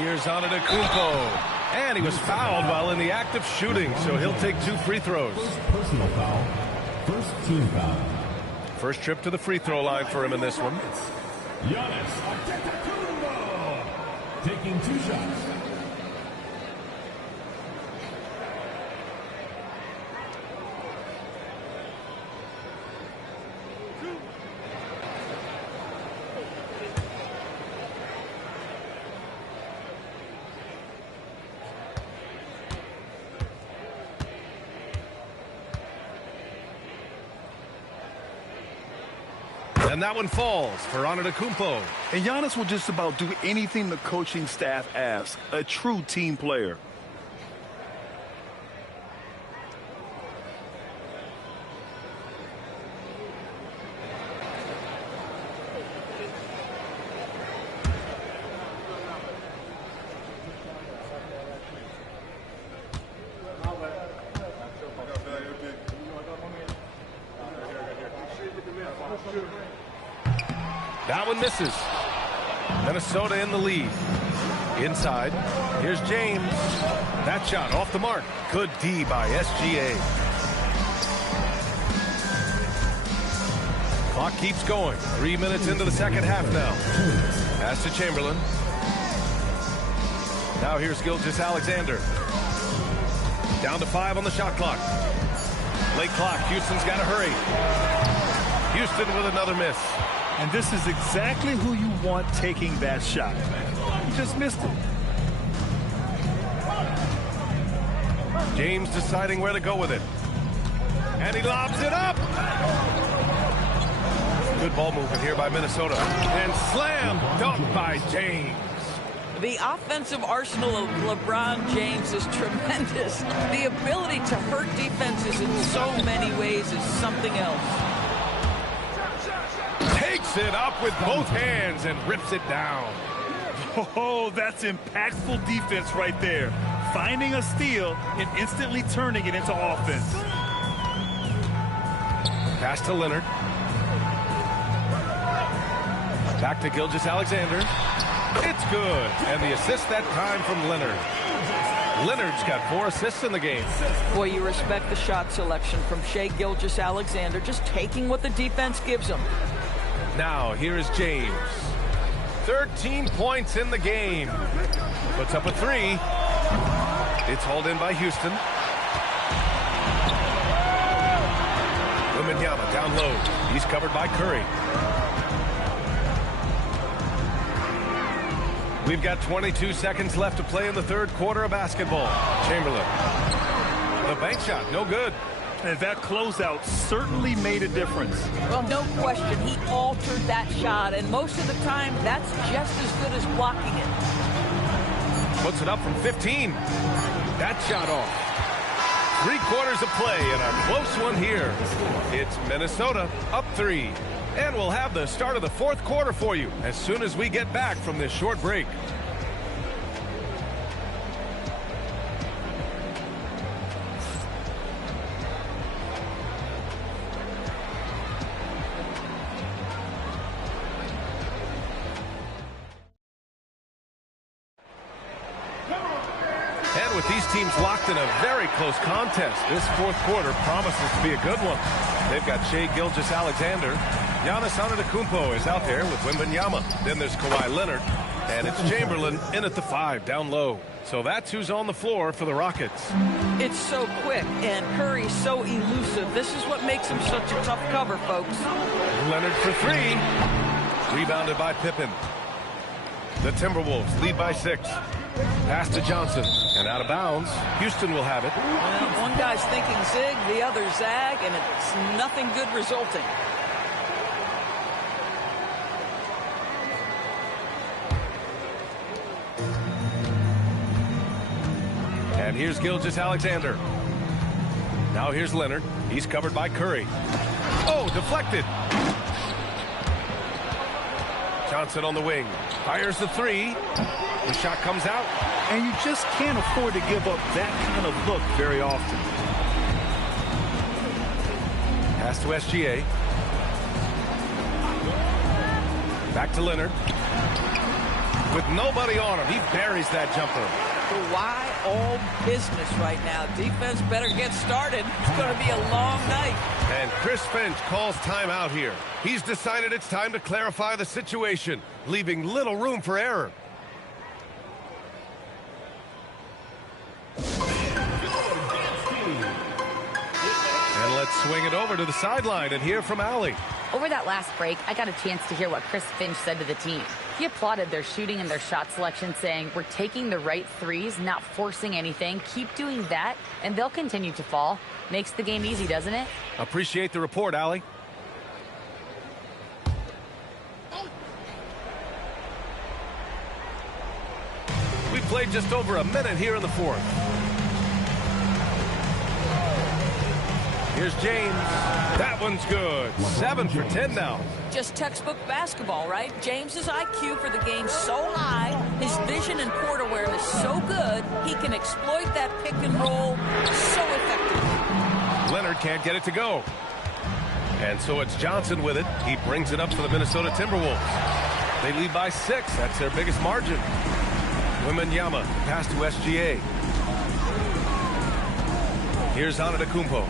Here's Antetokounmpo. And he was fouled while in the act of shooting, so he'll take 2 free throws. Personal foul. First team foul. First trip to the free throw line for him in this one. Giannis Antetokounmpo taking 2 shots. And that one falls for Antetokounmpo. And Giannis will just about do anything the coaching staff asks. A true team player. That one misses. Minnesota in the lead. Inside. Here's James. That shot off the mark. Good D by SGA. Clock keeps going. 3 minutes into the second half now. Pass to Chamberlain. Now here's Gilgeous-Alexander. Down to 5 on the shot clock. Late clock. Houston's got to hurry. Houston with another miss. And this is exactly who you want taking that shot. He just missed it. James deciding where to go with it. And he lobs it up. Good ball movement here by Minnesota. And slam dunk by James. The offensive arsenal of LeBron James is tremendous. The ability to hurt defenses in so many ways is something else. Takes it up with both hands and rips it down. Oh, that's impactful defense right there. Finding a steal and instantly turning it into offense. Pass to Leonard. Back to Gilgeous-Alexander. It's good. And the assist that time from Leonard. Leonard's got 4 assists in the game. Boy, you respect the shot selection from Shai Gilgeous-Alexander, just taking what the defense gives him. Now, here is James. 13 points in the game. Puts up a 3. It's hauled in by Houston. Wembanyama down low. He's covered by Curry. We've got 22 seconds left to play in the third quarter of basketball. Chamberlain. The bank shot, no good. And that closeout certainly made a difference. Well, no question, he altered that shot, and most of the time, that's just as good as blocking it. Puts it up from 15. That shot off. 3 quarters of play, and a close one here. It's Minnesota up 3. And we'll have the start of the fourth quarter for you as soon as we get back from this short break. And with these teams locked in a very close contest, this fourth quarter promises to be a good one. They've got Shai Gilgeous-Alexander. Giannis Antetokounmpo is out there with Wembanyama. Then there's Kawhi Leonard. And it's Chamberlain in at the 5, down low. So that's who's on the floor for the Rockets. It's so quick, and Curry's so elusive. This is what makes him such a tough cover, folks. Leonard for 3. Rebounded by Pippen. The Timberwolves lead by 6. Pass to Johnson. And out of bounds. Houston will have it. Well, one guy's thinking zig, the other zag, and it's nothing good resulting. And here's Gilgeous-Alexander. Now here's Leonard. He's covered by Curry. Oh, deflected. Johnson on the wing. Fires the 3. The shot comes out. And you just can't afford to give up that kind of look very often. Pass to SGA. Back to Leonard. With nobody on him, he buries that jumper. Why all business right now? Defense better get started. It's going to be a long night. And Chris Finch calls timeout here. He's decided it's time to clarify the situation, leaving little room for error. And let's swing it over to the sideline and hear from Allie. Over that last break, I got a chance to hear what Chris Finch said to the team. He applauded their shooting and their shot selection, saying, "We're taking the right threes, not forcing anything. Keep doing that, and they'll continue to fall." Makes the game easy, doesn't it? Appreciate the report, Allie. We played just over a minute here in the fourth. Here's James. That one's good. 7 for 10 now. Just textbook basketball, right? James's IQ for the game so high, his vision and court awareness so good, he can exploit that pick and roll so effectively. Leonard can't get it to go. And so it's Johnson with it. He brings it up for the Minnesota Timberwolves. They lead by 6. That's their biggest margin. Wembanyama, pass to SGA. Here's Antetokounmpo.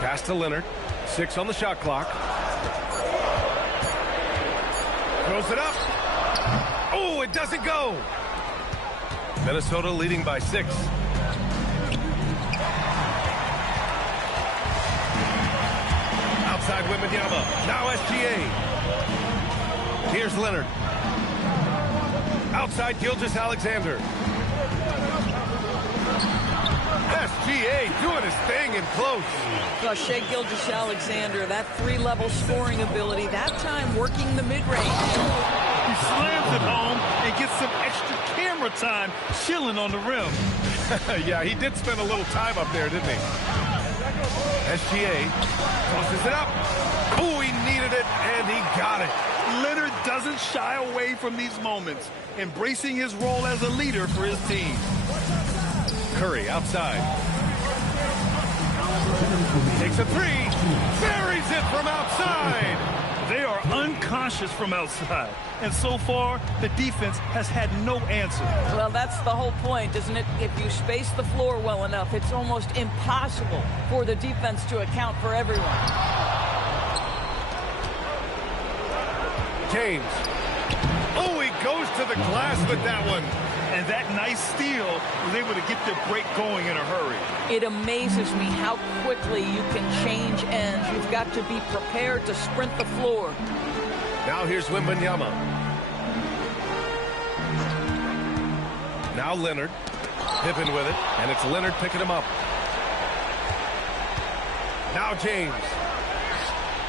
Pass to Leonard. 6 on the shot clock. Throws it up. Oh, it doesn't go. Minnesota leading by 6. outside Wembanyama. Now SGA. Here's Leonard. Outside Gilgeous-Alexander. SGA doing his thing in close. Well, Shai Gilgeous-Alexander, that three-level scoring ability, that time working the mid-range. He slams it home and gets some extra camera time chilling on the rim. Yeah, he did spend a little time up there, didn't he? SGA tosses it up. Oh, he needed it, and he got it. Leonard doesn't shy away from these moments, embracing his role as a leader for his team. Curry outside. Takes a three. Buries it from outside. They are unconscious from outside, and so far, the defense has had no answer. Well, that's the whole point, isn't it? If you space the floor well enough, it's almost impossible for the defense to account for everyone. James. Oh, he goes to the glass with that one. And that nice steal was able to get their break going in a hurry. It amazes me how quickly you can change ends. You've got to be prepared to sprint the floor. Now here's Wembanyama. Now Leonard. Pippen with it, and it's Leonard picking him up. Now James.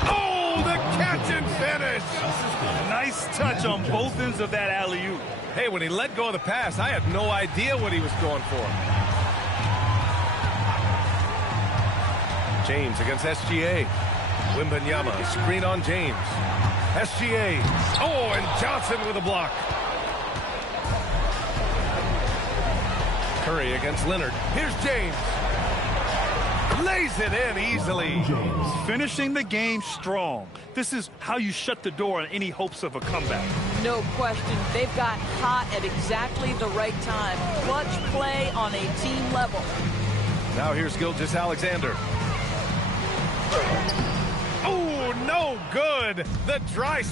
Oh, the catch and finish! Nice touch on both ends of that alley-oop. Hey, when he let go of the pass, I had no idea what he was going for. James against SGA. Wembanyama, screen on James. SGA. Oh, and Johnson with a block. Curry against Leonard. Here's James. Lays it in easily. Finishing the game strong. This is how you shut the door on any hopes of a comeback. No question. They've got hot at exactly the right time. Clutch play on a team level. Now here's Gilgeous-Alexander. Oh, no good. The dry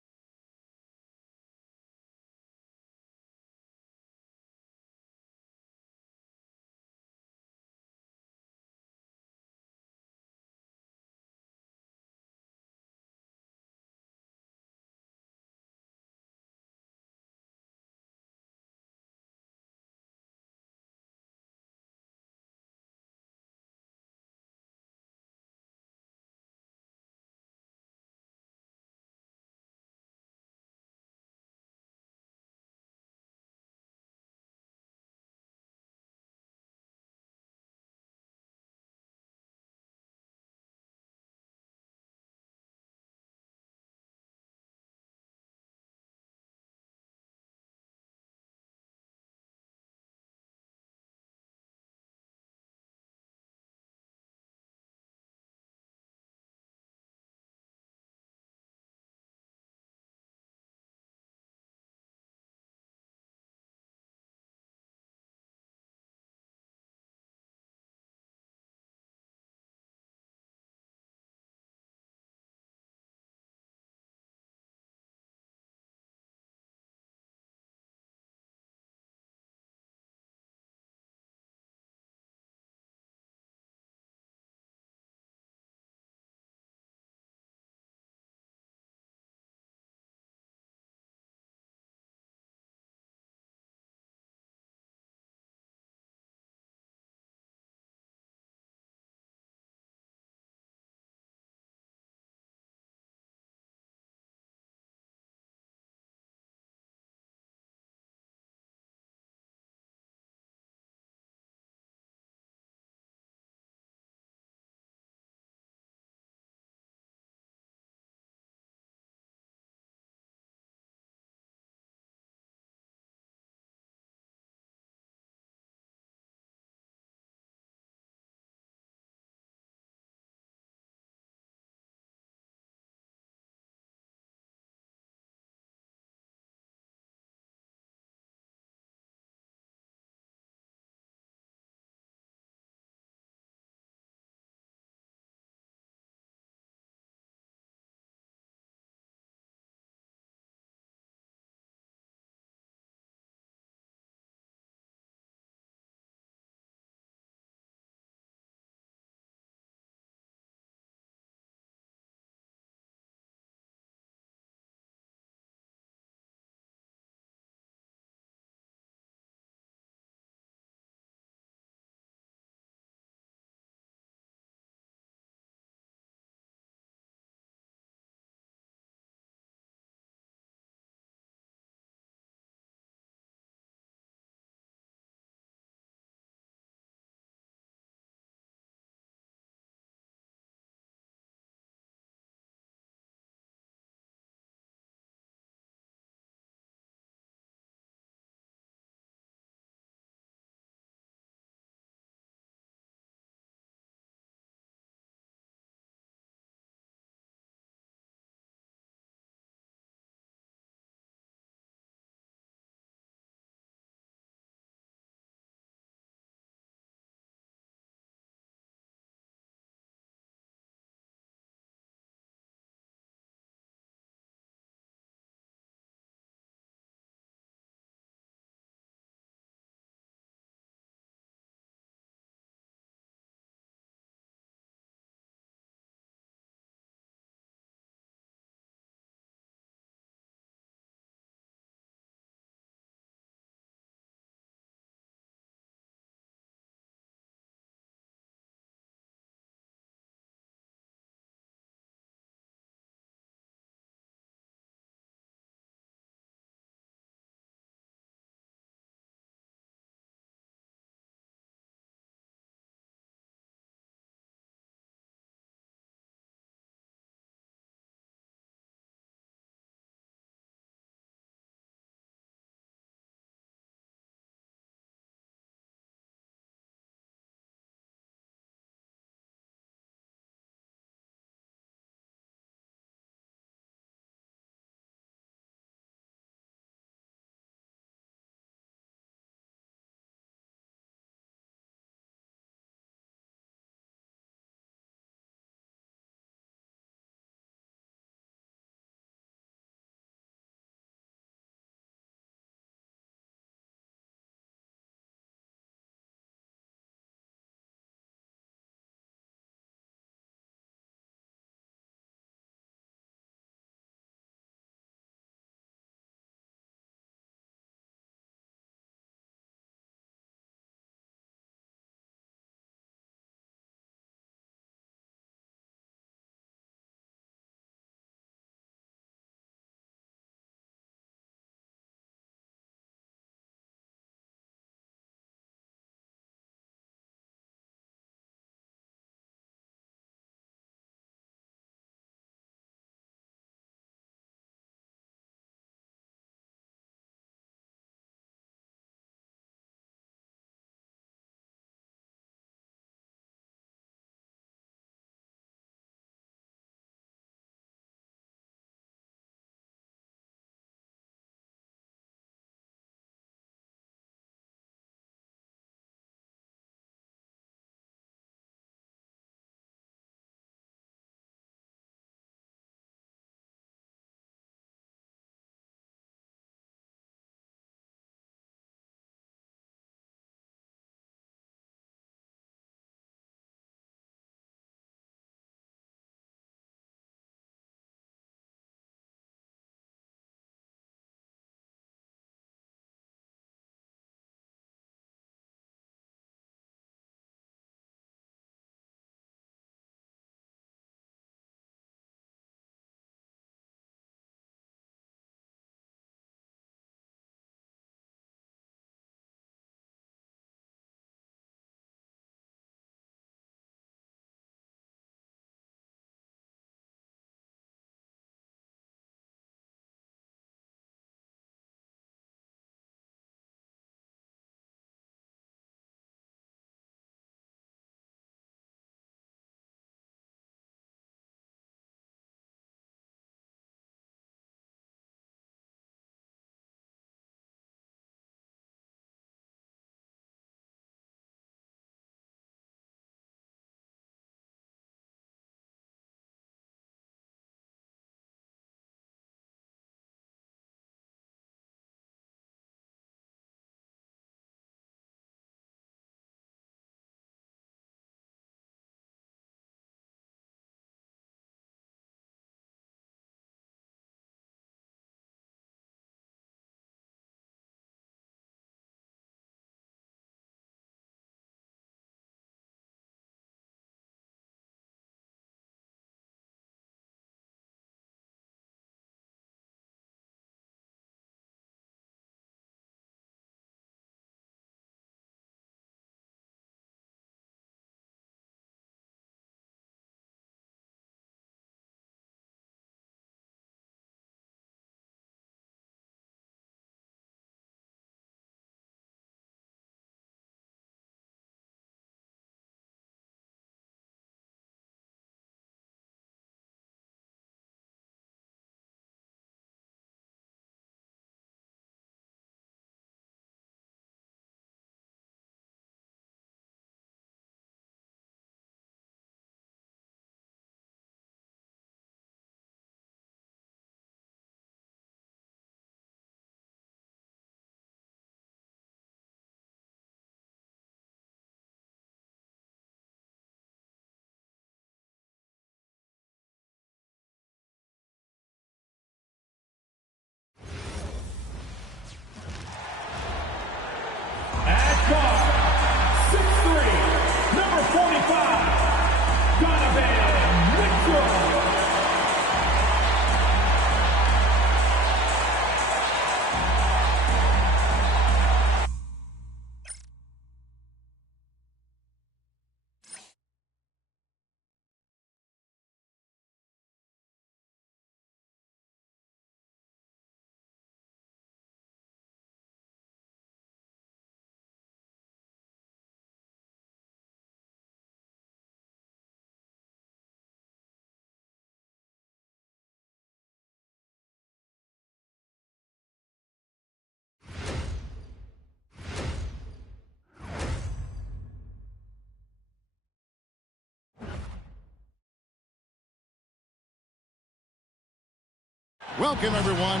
Welcome, everyone.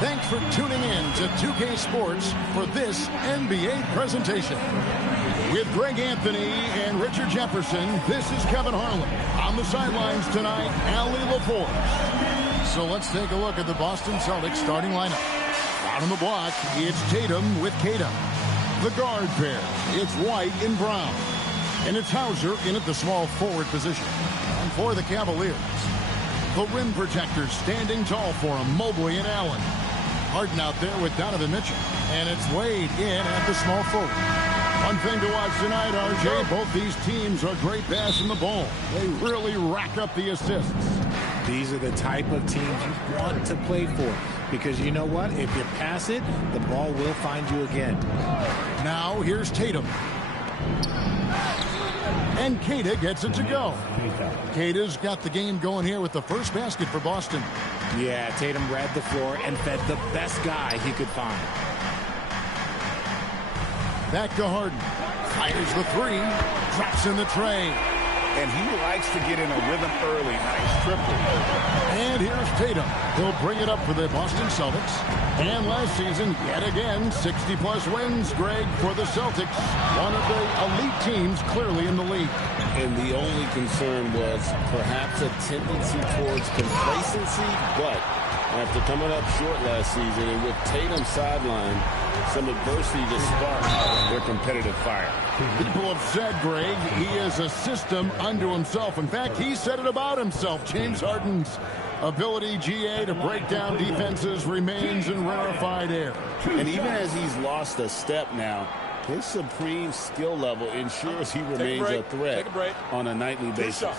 Thanks for tuning in to 2K Sports for this NBA presentation. With Greg Anthony and Richard Jefferson, this is Kevin Harlan. On the sidelines tonight, Allie LaForce. So let's take a look at the Boston Celtics starting lineup. Out on the block, it's Tatum with Tatum. The guard pair, it's White and Brown. And it's Hauser in at the small forward position. And for the Cavaliers, the rim protectors standing tall for him, Mobley and Allen. Harden out there with Donovan Mitchell. And it's Wade in at the small forward. One thing to watch tonight, RJ, both these teams are great passing the ball. They really rack up the assists. These are the type of teams you want to play for. Because you know what? If you pass it, the ball will find you again. Now here's Tatum. And Keita gets it to go. Keita's got the game going here with the first basket for Boston. Yeah, Tatum read the floor and fed the best guy he could find. Back to Harden. Fires the three. Drops in the tray. And he likes to get in a rhythm early. Nice triple. And here's Tatum. He'll bring it up for the Boston Celtics. And last season, yet again, 60-plus wins, Greg, for the Celtics. One of the elite teams clearly in the league. And the only concern was perhaps a tendency towards complacency, but after coming up short last season and with Tatum sidelined, some adversity to spark their competitive fire. People have said, Greg, he is a system unto himself. In fact, he said it about himself. James Harden's ability, GA, to break down defenses remains in rarefied air. And even as he's lost a step now, his supreme skill level ensures he remains a threat on a nightly basis.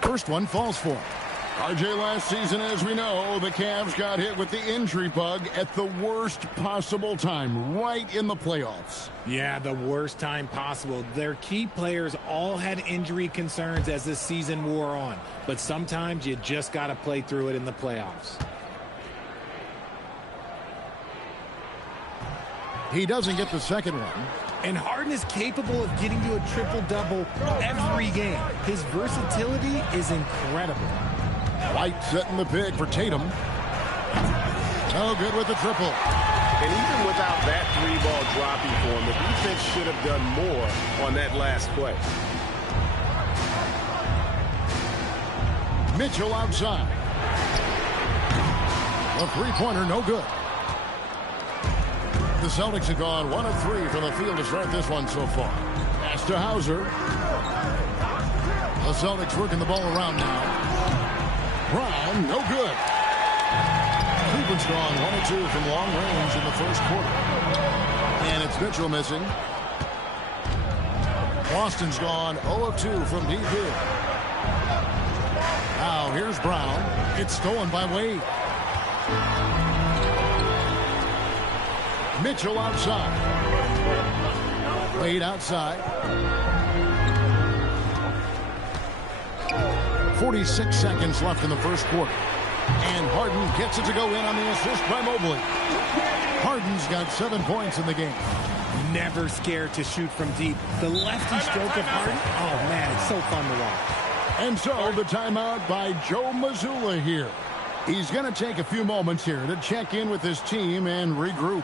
First one falls for him. RJ, last season, as we know, the Cavs got hit with the injury bug at the worst possible time, right in the playoffs. Yeah, the worst time possible. Their key players all had injury concerns as the season wore on. But sometimes you just got to play through it in the playoffs. He doesn't get the second one. And Harden is capable of getting to a triple-double every game. His versatility is incredible. White setting the pick for Tatum. Oh, good with the triple. And even without that three-ball dropping for him, the defense should have done more on that last play. Mitchell outside. A three-pointer, no good. The Celtics have gone 1 of 3 from the field to start this one so far. Pass to Hauser. The Celtics working the ball around now. Brown, no good. Cleveland's gone 1 of 2 from long range in the first quarter. And it's Mitchell missing. Boston's gone 0 of 2 from deep here. Now here's Brown. It's stolen by Wade. Mitchell outside. Wade outside. 46 seconds left in the first quarter. And Harden gets it to go in on the assist by Mobley. Harden's got 7 points in the game. Never scared to shoot from deep. The lefty stroke of Harden, oh man, it's so fun to watch. And so the timeout by Joe Mazzulla here. He's going to take a few moments here to check in with his team and regroup.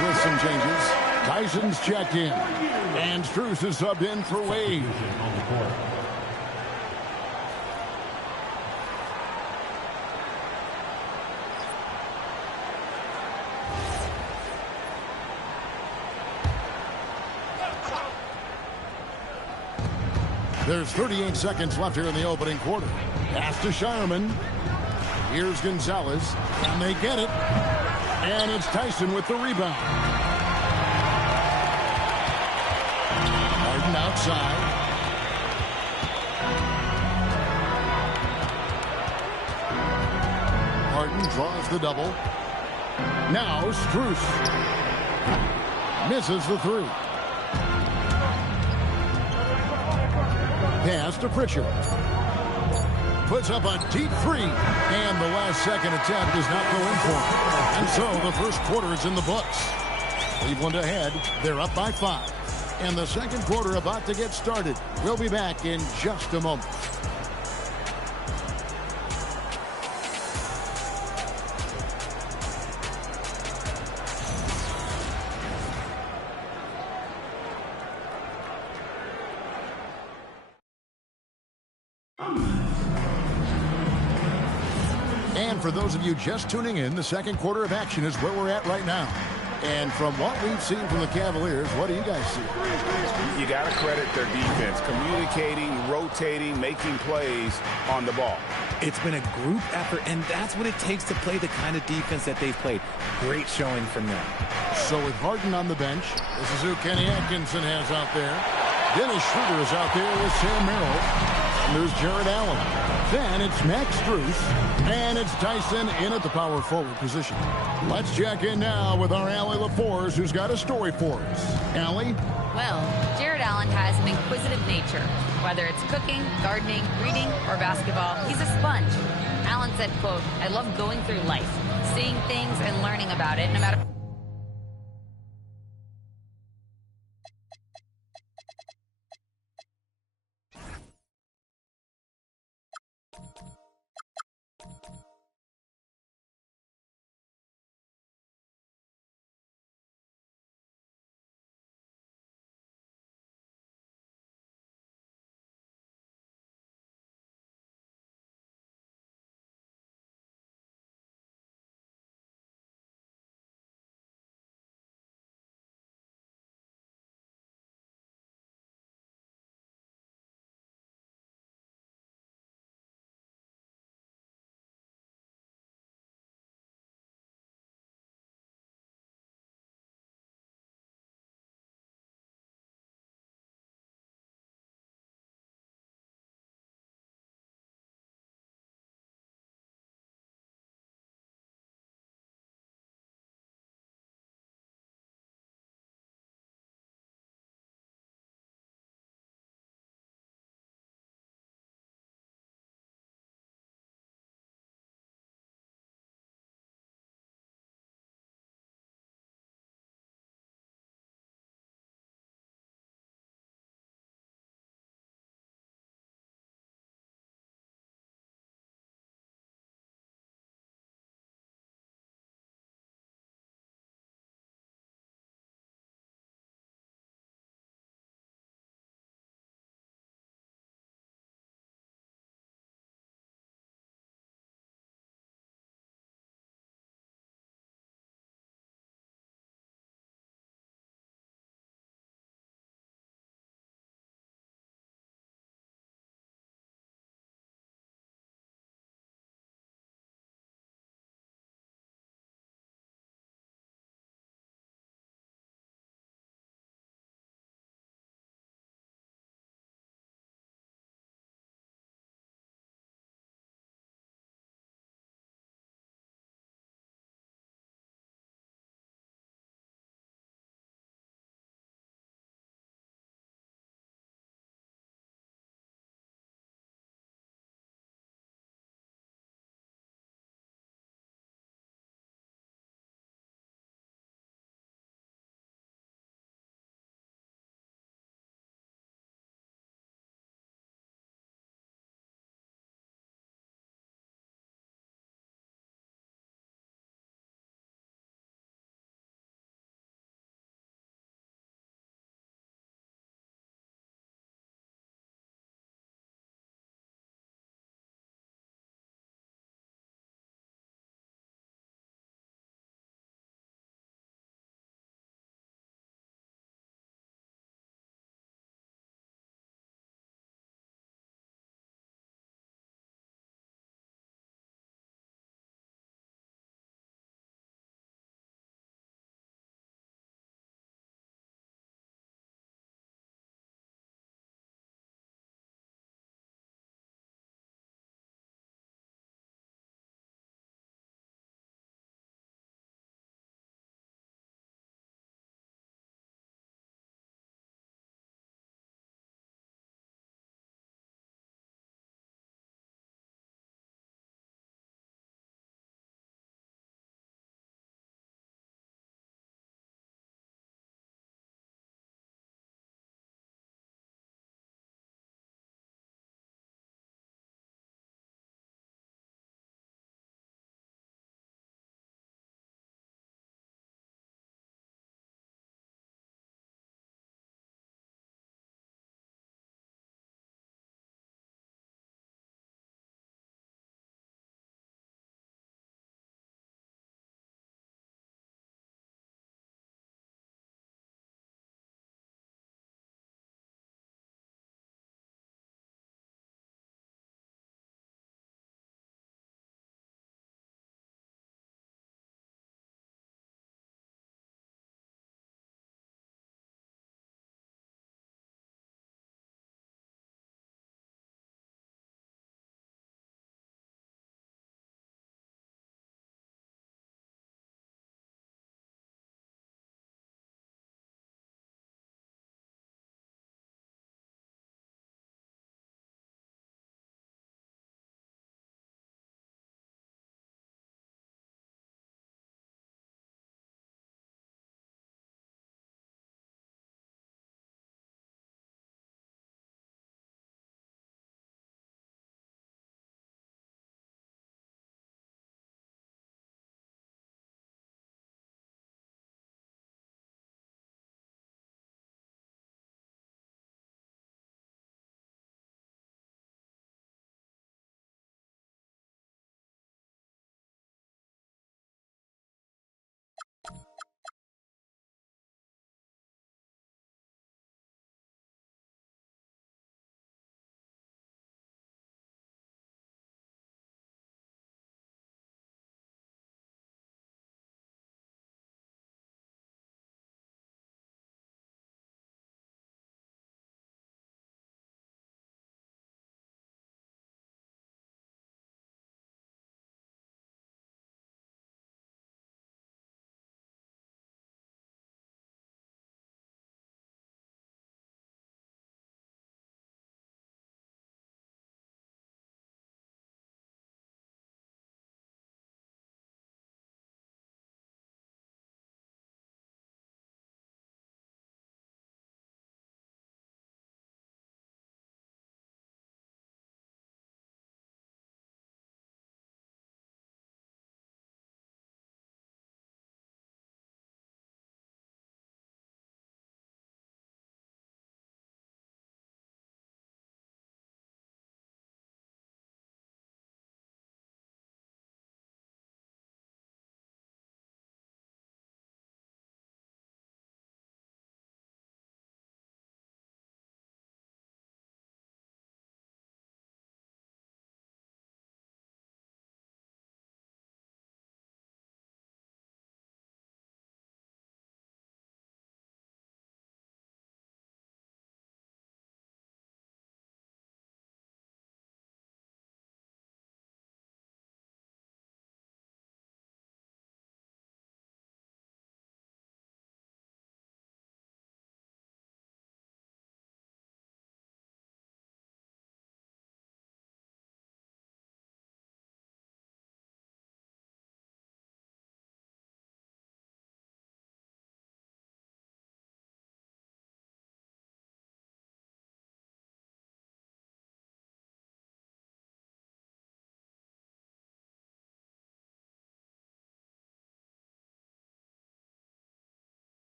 with some changes. Tyson's checked in. And Strus is subbed in for Wade. There's 38 seconds left here in the opening quarter. Pass to Shireman. Here's Gonzalez. And they get it. And it's Tyson with the rebound. Harden outside. Harden draws the double. Now Strus. Misses the three. Pass to Pritchard. Puts up a deep three. And the last second attempt does not go in for him. And so the first quarter is in the books. Cleveland ahead. They're up by 5. And the second quarter about to get started. We'll be back in just a moment. And for those of you just tuning in, the second quarter of action is where we're at right now. And from what we've seen from the Cavaliers, what do you guys see? You got to credit their defense, communicating, rotating, making plays on the ball. It's been a group effort, and that's what it takes to play the kind of defense that they've played. Great showing from them. So with Harden on the bench, this is who Kenny Atkinson has out there. Dennis Schroeder is out there with Sam Merrill. And there's Jared Allen. Then it's Max Strus, and it's Tyson in at the power forward position. Let's check in now with our Allie LaForce, who's got a story for us. Allie? Well, Jared Allen has an inquisitive nature. Whether it's cooking, gardening, reading, or basketball, he's a sponge. Allen said, quote, "I love going through life, seeing things and learning about it no matter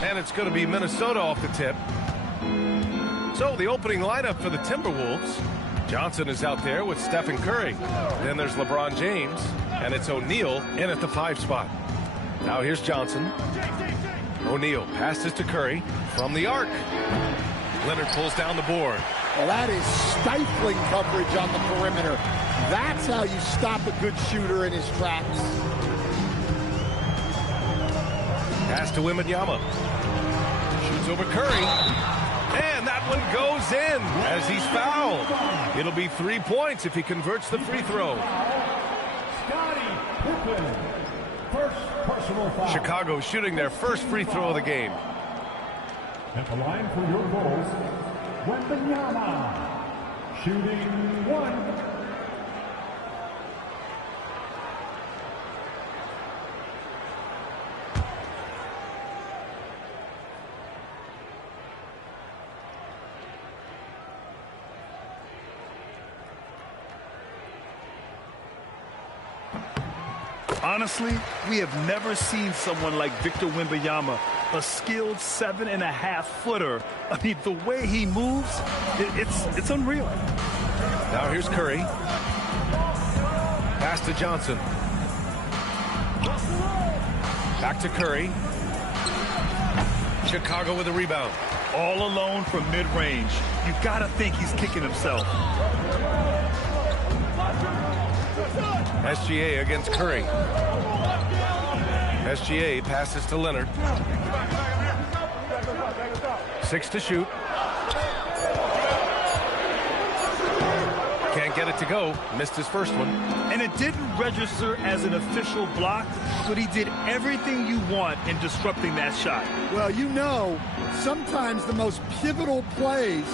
And it's going to be Minnesota off the tip. So the opening lineup for the Timberwolves. Johnson is out there with Stephen Curry. Then there's LeBron James. And it's O'Neal in at the 5 spot. Now here's Johnson. O'Neal passes to Curry from the arc. Leonard pulls down the board. Well, that is stifling coverage on the perimeter. That's how you stop a good shooter in his tracks. Pass to Wembanyama. Shoots over Curry. And that one goes in as he's fouled. It'll be 3 points if he converts the free throw. Scottie Pippen, first personal foul. Chicago shooting their first free throw of the game. At the line for your goals, Wembanyama, shooting 1. Honestly, we have never seen someone like Victor Wembanyama, a skilled 7.5-footer. I mean, the way he moves, it's unreal. Now here's Curry. Pass to Johnson. Back to Curry. Chicago with a rebound. All alone from mid-range. You got to think he's kicking himself. SGA against Curry. SGA passes to Leonard. 6 to shoot. Can't get it to go. Missed his first one. And it didn't register as an official block, but he did everything you want in disrupting that shot. Well, you know, sometimes the most pivotal plays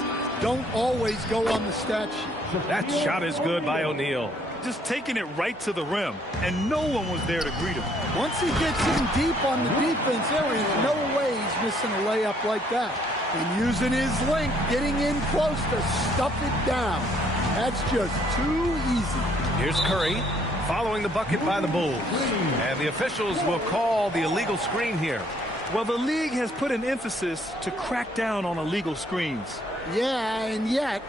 don't always go on the stat sheet. That shot is good by O'Neal. Just taking it right to the rim, and no one was there to greet him. Once he gets in deep on the defense, there is no way he's missing a layup like that. And using his length, getting in close to stuff it down. That's just too easy. Here's Curry following the bucket by the Bulls. And the officials will call the illegal screen here. Well, the league has put an emphasis to crack down on illegal screens. Yeah, and yet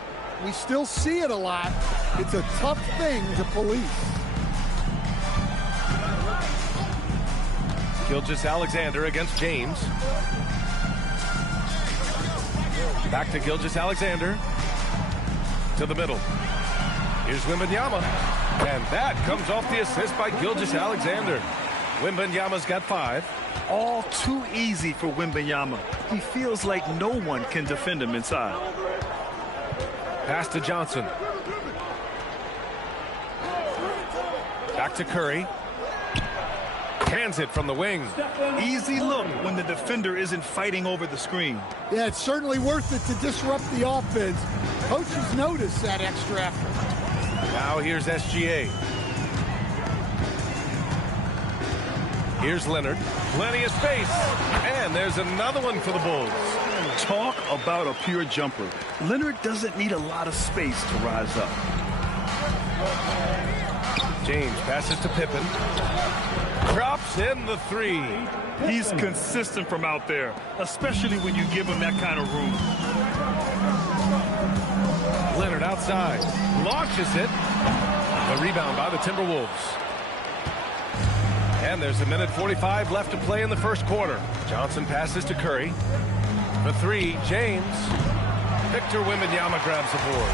we still see it a lot. It's a tough thing to police. Gilgeous-Alexander against James. Back to Gilgeous-Alexander. To the middle. Here's Wembanyama. And that comes off the assist by Gilgeous-Alexander. Wembanyama's got 5. All too easy for Wembanyama. He feels like no one can defend him inside. Pass to Johnson. Back to Curry. Hands it from the wing. Easy look when the defender isn't fighting over the screen. Yeah, it's certainly worth it to disrupt the offense. Coaches notice that extra effort. Now here's SGA. Here's Leonard. Plenty of space. And there's another one for the Bulls. Talk about a pure jumper. Leonard doesn't need a lot of space to rise up. James passes to Pippen. Drops in the 3. He's consistent from out there, especially when you give him that kind of room. Leonard outside. Launches it. The rebound by the Timberwolves. And there's 1:45 left to play in the first quarter. Johnson passes to Curry. The 3, James. Victor Wembanyama grabs the board.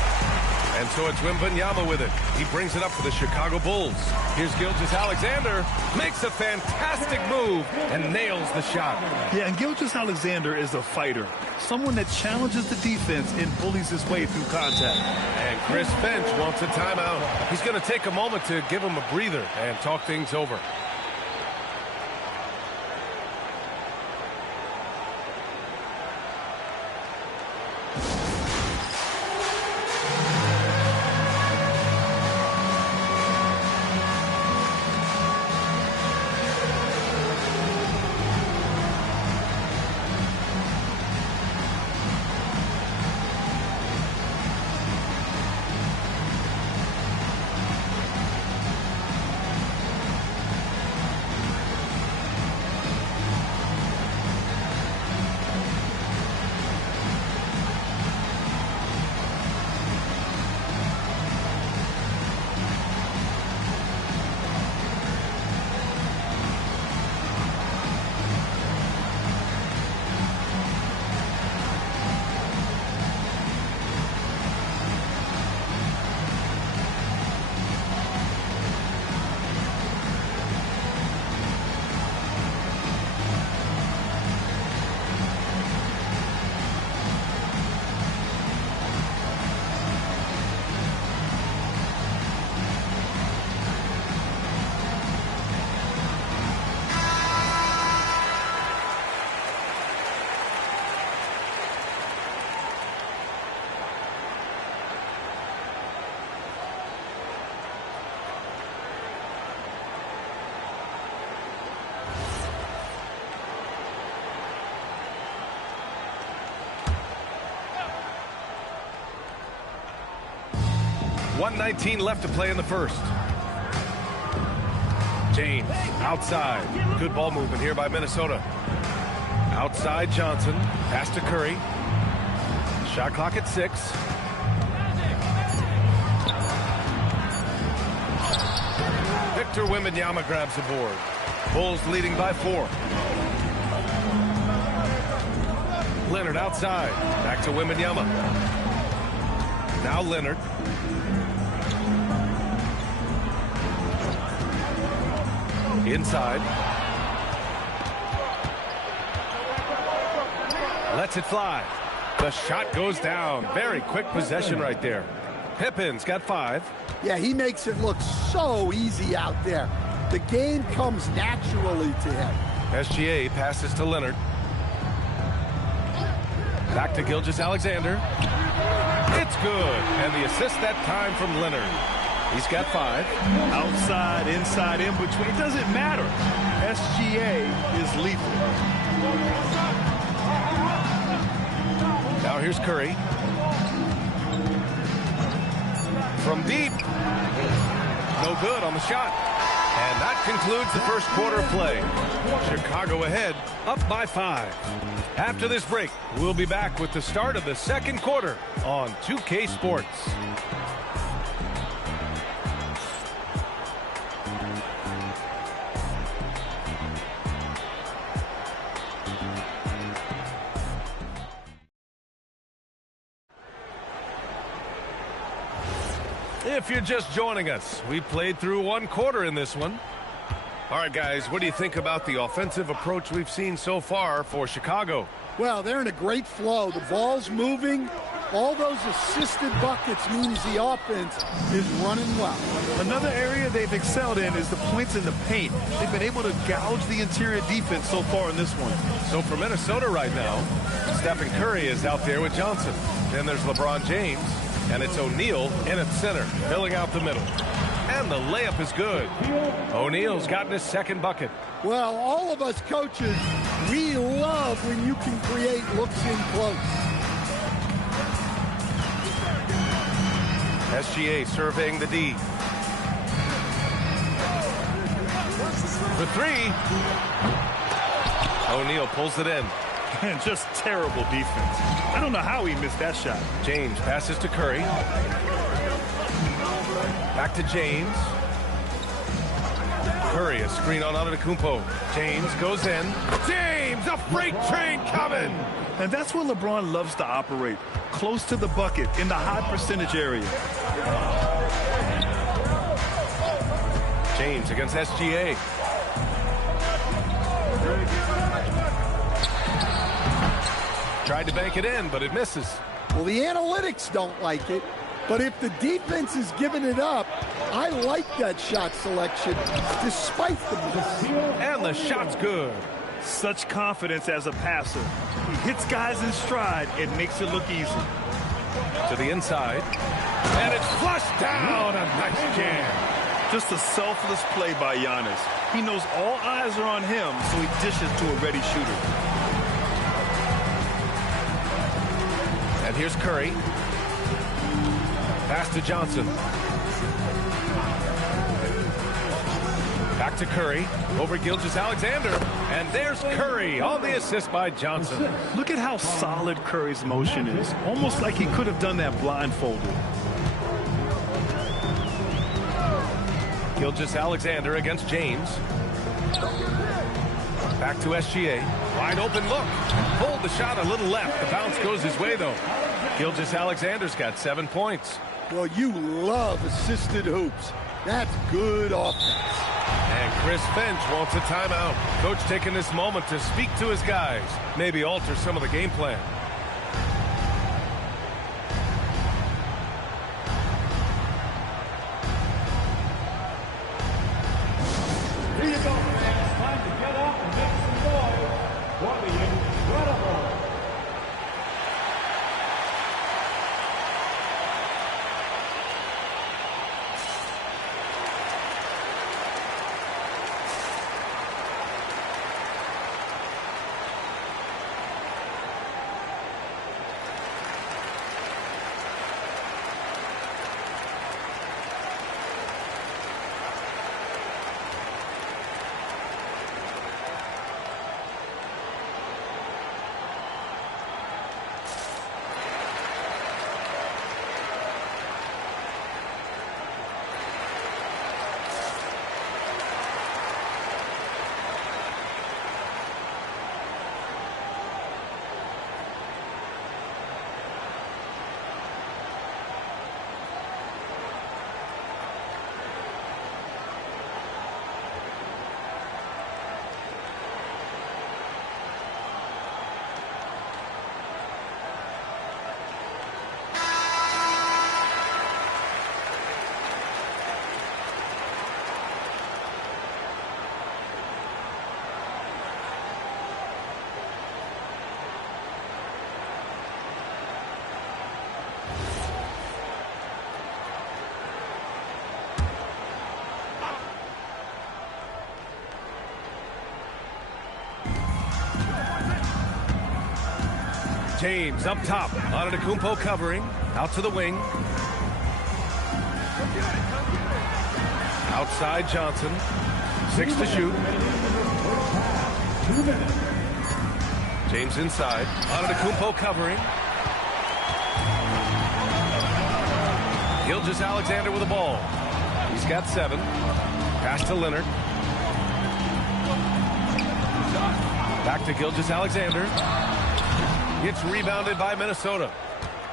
And so it's Wembanyama with it. He brings it up for the Chicago Bulls. Here's Gilgeous-Alexander. Makes a fantastic move and nails the shot. Yeah, and Gilgeous-Alexander is a fighter. Someone that challenges the defense and bullies his way through contact. And Chris Finch wants a timeout. He's going to take a moment to give him a breather and talk things over. .119 left to play in the first. James outside. Good ball movement here by Minnesota. Outside Johnson. Pass to Curry. Shot clock at 6. Victor Wembanyama grabs the board. Bulls leading by 4. Leonard outside. Back to Wembanyama. Now Leonard. Inside. Lets it fly. The shot goes down. Very quick possession right there. Pippen's got 5. Yeah, he makes it look so easy out there. The game comes naturally to him. SGA passes to Leonard. Back to Gilgeous-Alexander. It's good. And the assist that time from Leonard. He's got 5. Outside, inside, in between. It doesn't matter. SGA is lethal. Now here's Curry. From deep. No good on the shot. And that concludes the first quarter of play. Chicago ahead, up by 5. After this break, we'll be back with the start of the second quarter on 2K Sports. If you're just joining us, we played through one quarter in this one. All right, guys, what do you think about the offensive approach we've seen so far for Chicago? Well, they're in a great flow. The ball's moving. All those assisted buckets means the offense is running well. Another area they've excelled in is the points in the paint. They've been able to gouge the interior defense so far in this one. So for Minnesota right now, Stephen Curry is out there with Johnson. Then there's LeBron James, and it's O'Neal in at center, filling out the middle. And the layup is good. O'Neal's gotten his second bucket. Well, all of us coaches, we love when you can create looks in close. SGA surveying the D. For three. O'Neal pulls it in. And just terrible defense. I don't know how he missed that shot. James passes to Curry. Back to James. Curry, a screen on Antetokounmpo. James goes in. James, a freight train coming! And that's where LeBron loves to operate. Close to the bucket, in the high percentage area. James against SGA. Tried to bank it in, but it misses. Well, the analytics don't like it, but if the defense is giving it up, I like that shot selection, despite the miss. And the shot's good. Such confidence as a passer. He hits guys in stride and makes it look easy. To the inside. And it's flushed down. A nice jam. Just a selfless play by Giannis. He knows all eyes are on him, so he dishes to a ready shooter. And here's Curry. Pass to Johnson. Back to Curry. Over Gilgeous-Alexander. And there's Curry on the assist by Johnson. Look at how solid Curry's motion is. Almost like he could have done that blindfolded. Gilgeous-Alexander against James. Back to SGA. Wide open look. Pulled the shot a little left. The bounce goes his way, though. Gilgeous-Alexander's got 7 points. Well, you love assisted hoops. That's good offense. And Chris Finch wants a timeout. Coach taking this moment to speak to his guys. Maybe alter some of the game plan. Here you go, man. Time to get up and make some noise. What the incredible. James up top. Antetokounmpo covering. Out to the wing. Outside Johnson. 6 to shoot. James inside. Antetokounmpo covering. Gilgeous-Alexander with the ball. He's got 7. Pass to Leonard. Back to Gilgeous-Alexander. Gets rebounded by Minnesota.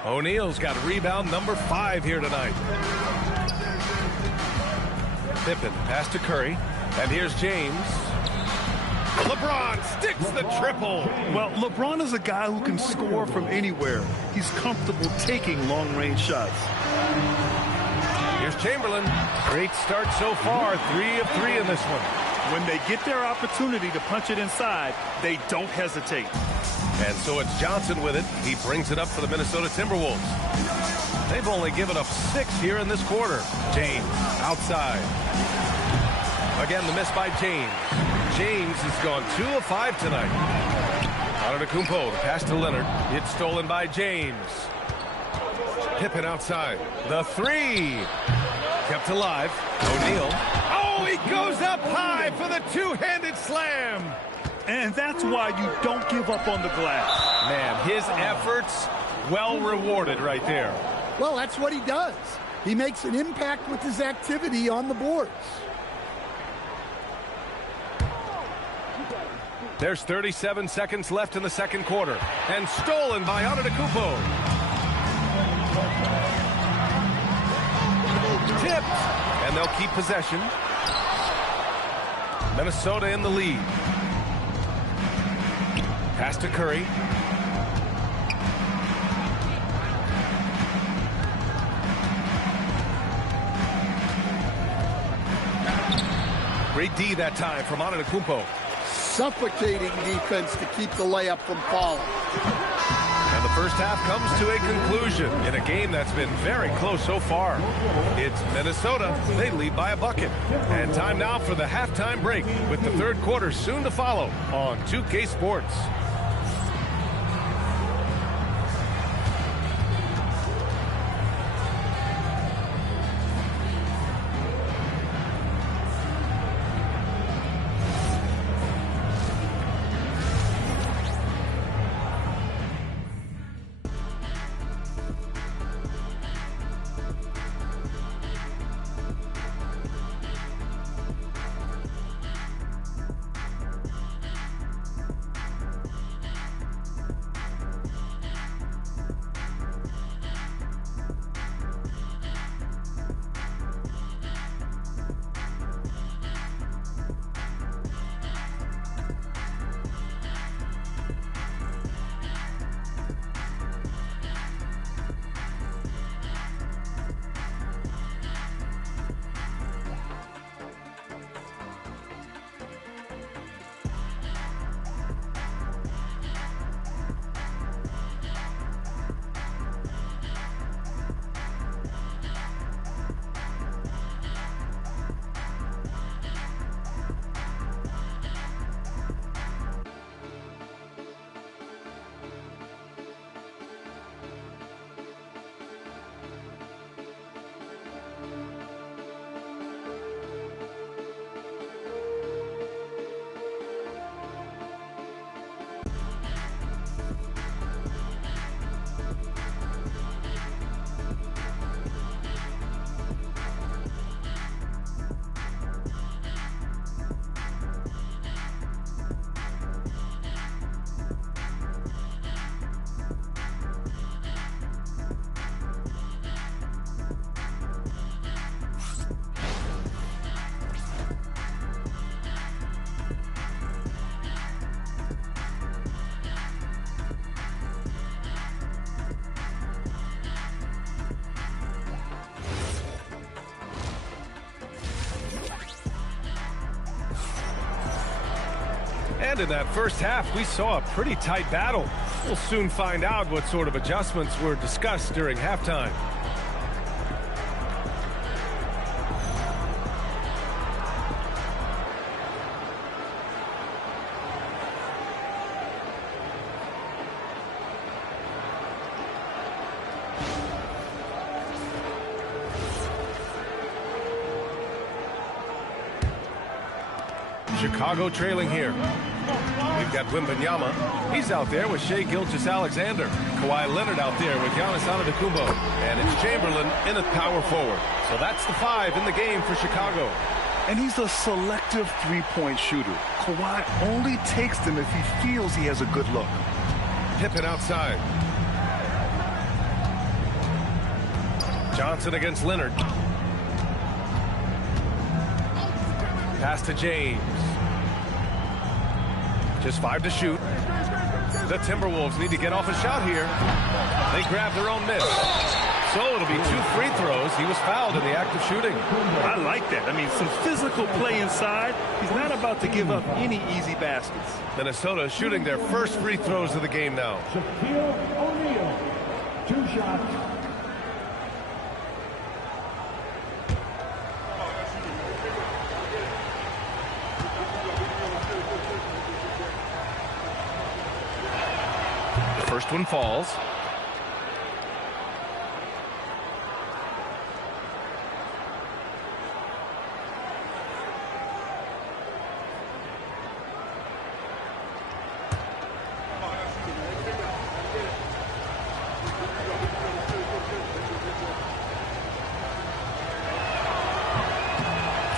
O'Neal's got rebound number 5 here tonight. Pippen, pass to Curry. And here's James. LeBron sticks the triple. Well, LeBron is a guy who can score from anywhere. He's comfortable taking long-range shots. Here's Chamberlain. Great start so far. 3 of 3 in this one. When they get their opportunity to punch it inside, they don't hesitate. And so it's Johnson with it. He brings it up for the Minnesota Timberwolves. They've only given up 6 here in this quarter. James outside. Again, the miss by James. James has gone 2 of 5 tonight. Antetokounmpo, the pass to Leonard. It's stolen by James. Pippen outside. The 3. Kept alive. O'Neal. Oh, he goes up high for the two-handed slam. And that's why you don't give up on the glass. Man, his efforts well rewarded right there. Well, that's what he does. He makes an impact with his activity on the boards. There's 37 seconds left in the second quarter. And stolen by Antetokounmpo. Tipped. And they'll keep possession. Minnesota in the lead. Pass to Curry. Great D that time from Antetokounmpo. Suffocating defense to keep the layup from falling. And the first half comes to a conclusion in a game that's been very close so far. It's Minnesota. They lead by a bucket. And time now for the halftime break with the third quarter soon to follow on 2K Sports. And in that first half, we saw a pretty tight battle. We'll soon find out what sort of adjustments were discussed during halftime. Chicago trailing here. We've got Wembanyama. He's out there with Shai Gilgeous-Alexander. Kawhi Leonard out there with Giannis Antetokounmpo. And it's Chamberlain in at power forward. So that's the 5 in the game for Chicago. And he's a selective three-point shooter. Kawhi only takes them if he feels he has a good look. Pippen outside. Johnson against Leonard. Pass to James. Just 5 to shoot. The Timberwolves need to get off a shot here. They grab their own miss. So it'll be 2 free throws. He was fouled in the act of shooting. I like that. I mean, some physical play inside. He's not about to give up any easy baskets. Minnesota shooting their first free throws of the game now. Shaquille O'Neal, 2 shots. The first one falls.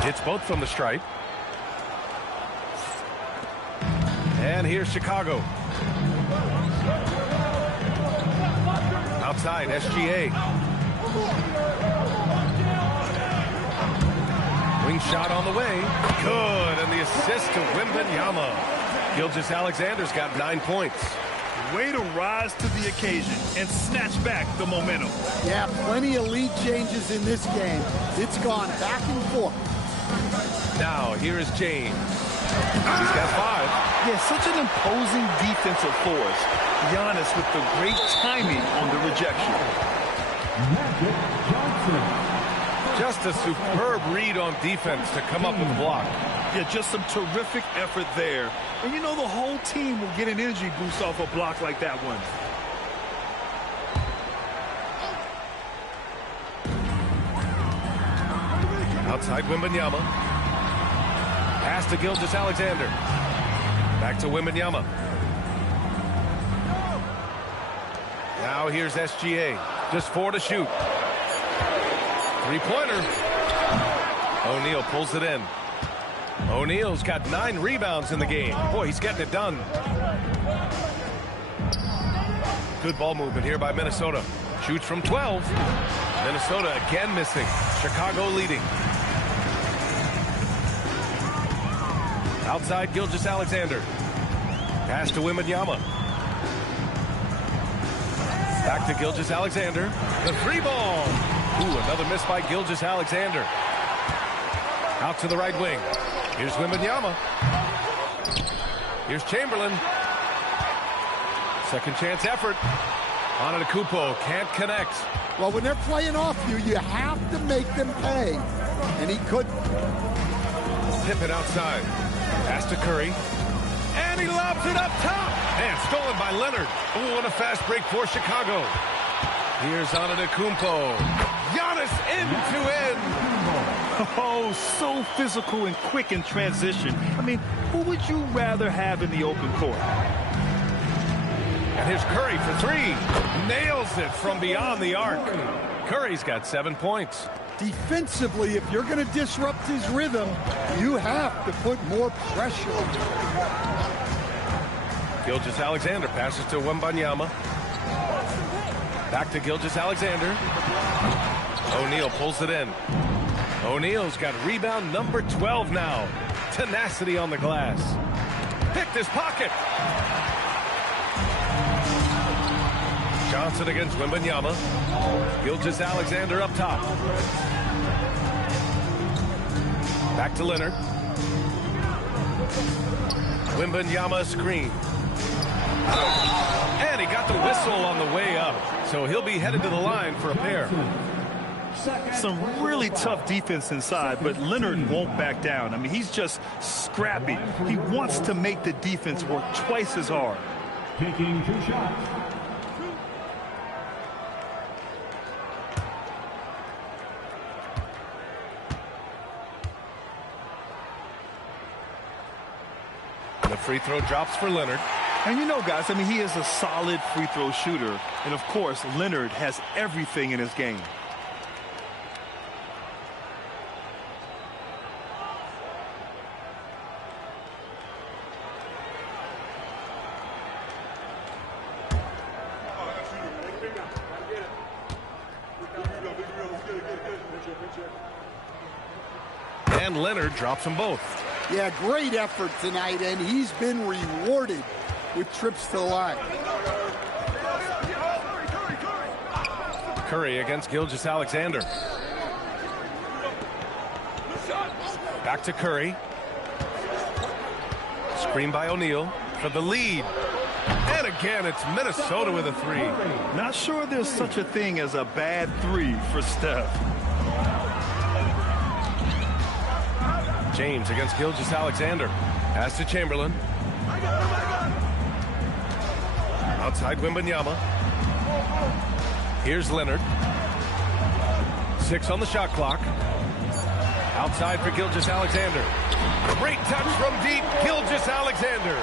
Hits both from the stripe. And here's Chicago. Outside, SGA. Wing shot on the way. Good, and the assist to Wembanyama. Gilgeous-Alexander's got 9 points. Way to rise to the occasion and snatch back the momentum. Yeah, plenty of lead changes in this game. It's gone back and forth. Now, here is James. He's got 5. Yeah, such an imposing defensive force. Giannis with the great timing on the rejection. Magic Johnson. Just a superb read on defense to come up with the block. Yeah, just some terrific effort there. And you know the whole team will get an energy boost off a block like that one. Outside Wembanyama. Pass to Gilgeous-Alexander. Back to Wembanyama. Now here's SGA. Just 4 to shoot. 3-pointer. O'Neal pulls it in. O'Neal's got 9 rebounds in the game. Boy, he's getting it done. Good ball movement here by Minnesota. Shoots from 12. Minnesota again missing. Chicago leading. Outside Gilgeous-Alexander. Pass to Wembanyama. Back to Gilgeous-Alexander. The 3-ball. Ooh, another miss by Gilgeous-Alexander. Out to the right wing. Here's Wembanyama. Here's Chamberlain. Second chance effort. Antetokounmpo can't connect. Well, when they're playing off you, you have to make them pay. And he couldn't. Pippen outside. Pass to Curry. And he lobs it up top. And stolen by Leonard. Ooh, and a fast break for Chicago. Here's Antetokounmpo. Giannis end-to-end. Oh, so physical and quick in transition. I mean, who would you rather have in the open court? And here's Curry for 3. Nails it from beyond the arc. Curry's got 7 points. Defensively, if you're going to disrupt his rhythm, you have to put more pressure on him. Gilgeous-Alexander passes to Wembanyama. Back to Gilgeous-Alexander. O'Neal pulls it in. O'Neal's got rebound number 12 now. Tenacity on the glass. Picked his pocket. Johnson against Wembanyama. Gilgeous-Alexander up top. Back to Leonard. Wembanyama screen. And he got the whistle on the way up. So he'll be headed to the line for a pair. Some really tough defense inside, but Leonard won't back down. I mean, he's just scrappy. He wants to make the defense work twice as hard. Taking 2 shots. The free throw drops for Leonard. And you know, guys, I mean, he is a solid free throw shooter. And, of course, Leonard has everything in his game. And Leonard drops them both. Yeah, great effort tonight, and he's been rewarded with trips to the line. Curry against Gilgeous-Alexander. Back to Curry. Screen by O'Neal for the lead. And again, it's Minnesota with a three. Not sure there's such a thing as a bad three for Steph. James against Gilgeous-Alexander. Pass to Chamberlain. Outside Wembanyama. Here's Leonard. 6 on the shot clock. Outside for Gilgeous-Alexander. Great touch from deep, Gilgeous-Alexander.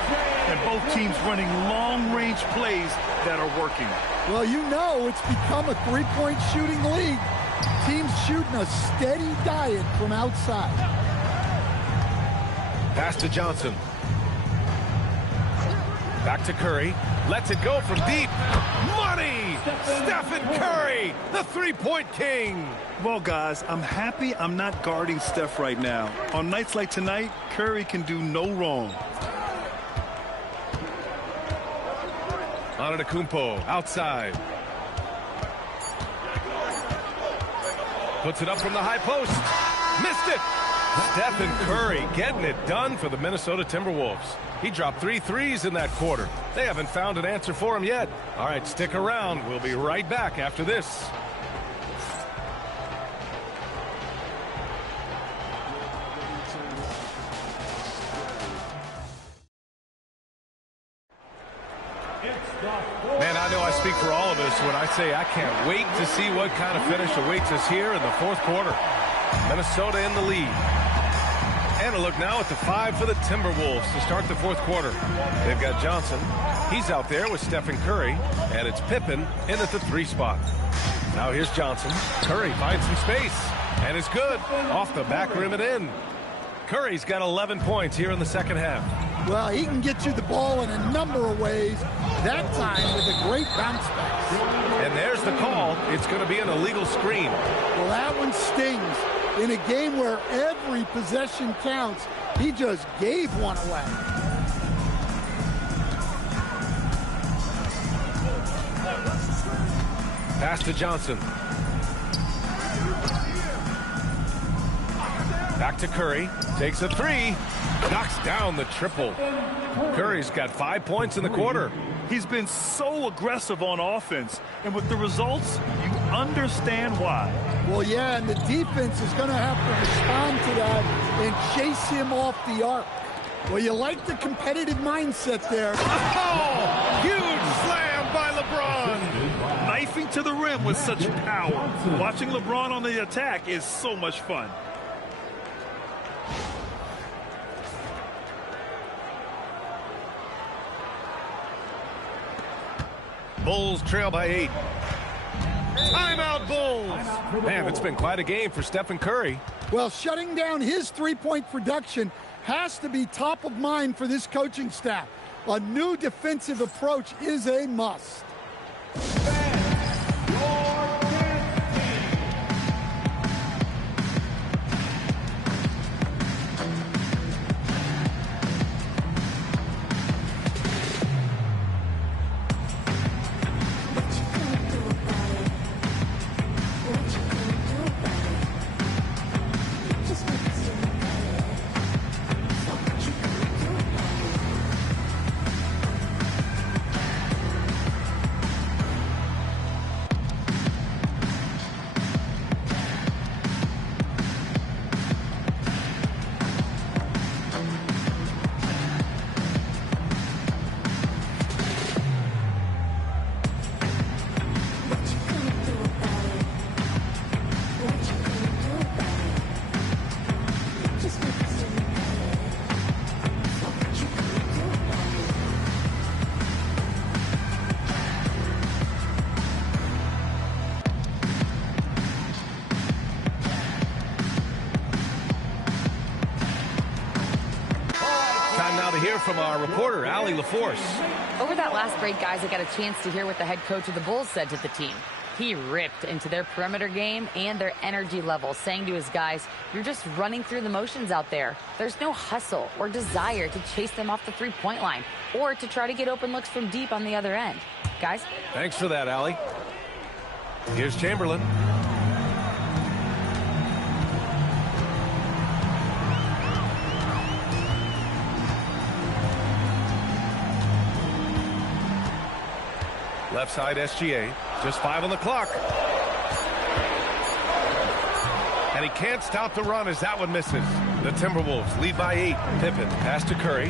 And both teams running long-range plays that are working. Well, you know it's become a three-point shooting league. Teams shooting a steady diet from outside. Pass to Johnson. Back to Curry. Lets it go from deep. Money! Stephen Curry, the three-point king. Well, guys, I'm happy I'm not guarding Steph right now. On nights like tonight, Curry can do no wrong. Antetokounmpo outside. Puts it up from the high post. Missed it. Stephen Curry getting it done for the Minnesota Timberwolves. He dropped 3 threes in that quarter. They haven't found an answer for him yet. All right, stick around. We'll be right back after this. Man, I know I speak for all of us when I say I can't wait to see what kind of finish awaits us here in the fourth quarter. Minnesota in the lead. And a look now at the 5 for the Timberwolves to start the fourth quarter. They've got Johnson. He's out there with Stephen Curry. And it's Pippen in at the 3 spot. Now here's Johnson. Curry finds some space. And it's good. Off the back rim and in. Curry's got 11 points here in the second half. Well, he can get you the ball in a number of ways. That time with a great bounce back. And there's the call. It's going to be an illegal screen. Well, that one stings. In a game where every possession counts, he just gave one away. Pass to Johnson. Back to Curry. Takes a 3. Knocks down the triple. Curry's got 5 points in the quarter. He's been so aggressive on offense. And with the results, you understand why. Well, yeah, and the defense is going to have to respond to that and chase him off the arc. Well, you like the competitive mindset there. Oh! Huge slam by LeBron. Knifing to the rim with such power. Watching LeBron on the attack is so much fun. Bulls trail by 8. Timeout, Bulls. Man, it's been quite a game for Stephen Curry. Well, shutting down his three-point production has to be top of mind for this coaching staff. A new defensive approach is a must. From our reporter, Allie LaForce. Over that last break, guys, I got a chance to hear what the head coach of the Bulls said to the team. He ripped into their perimeter game and their energy level, saying to his guys, you're just running through the motions out there. There's no hustle or desire to chase them off the three-point line or to try to get open looks from deep on the other end. Guys? Thanks for that, Allie. Here's Chamberlain. Left side SGA. Just 5 on the clock. And he can't stop the run as that one misses. The Timberwolves lead by 8. Pippen pass to Curry.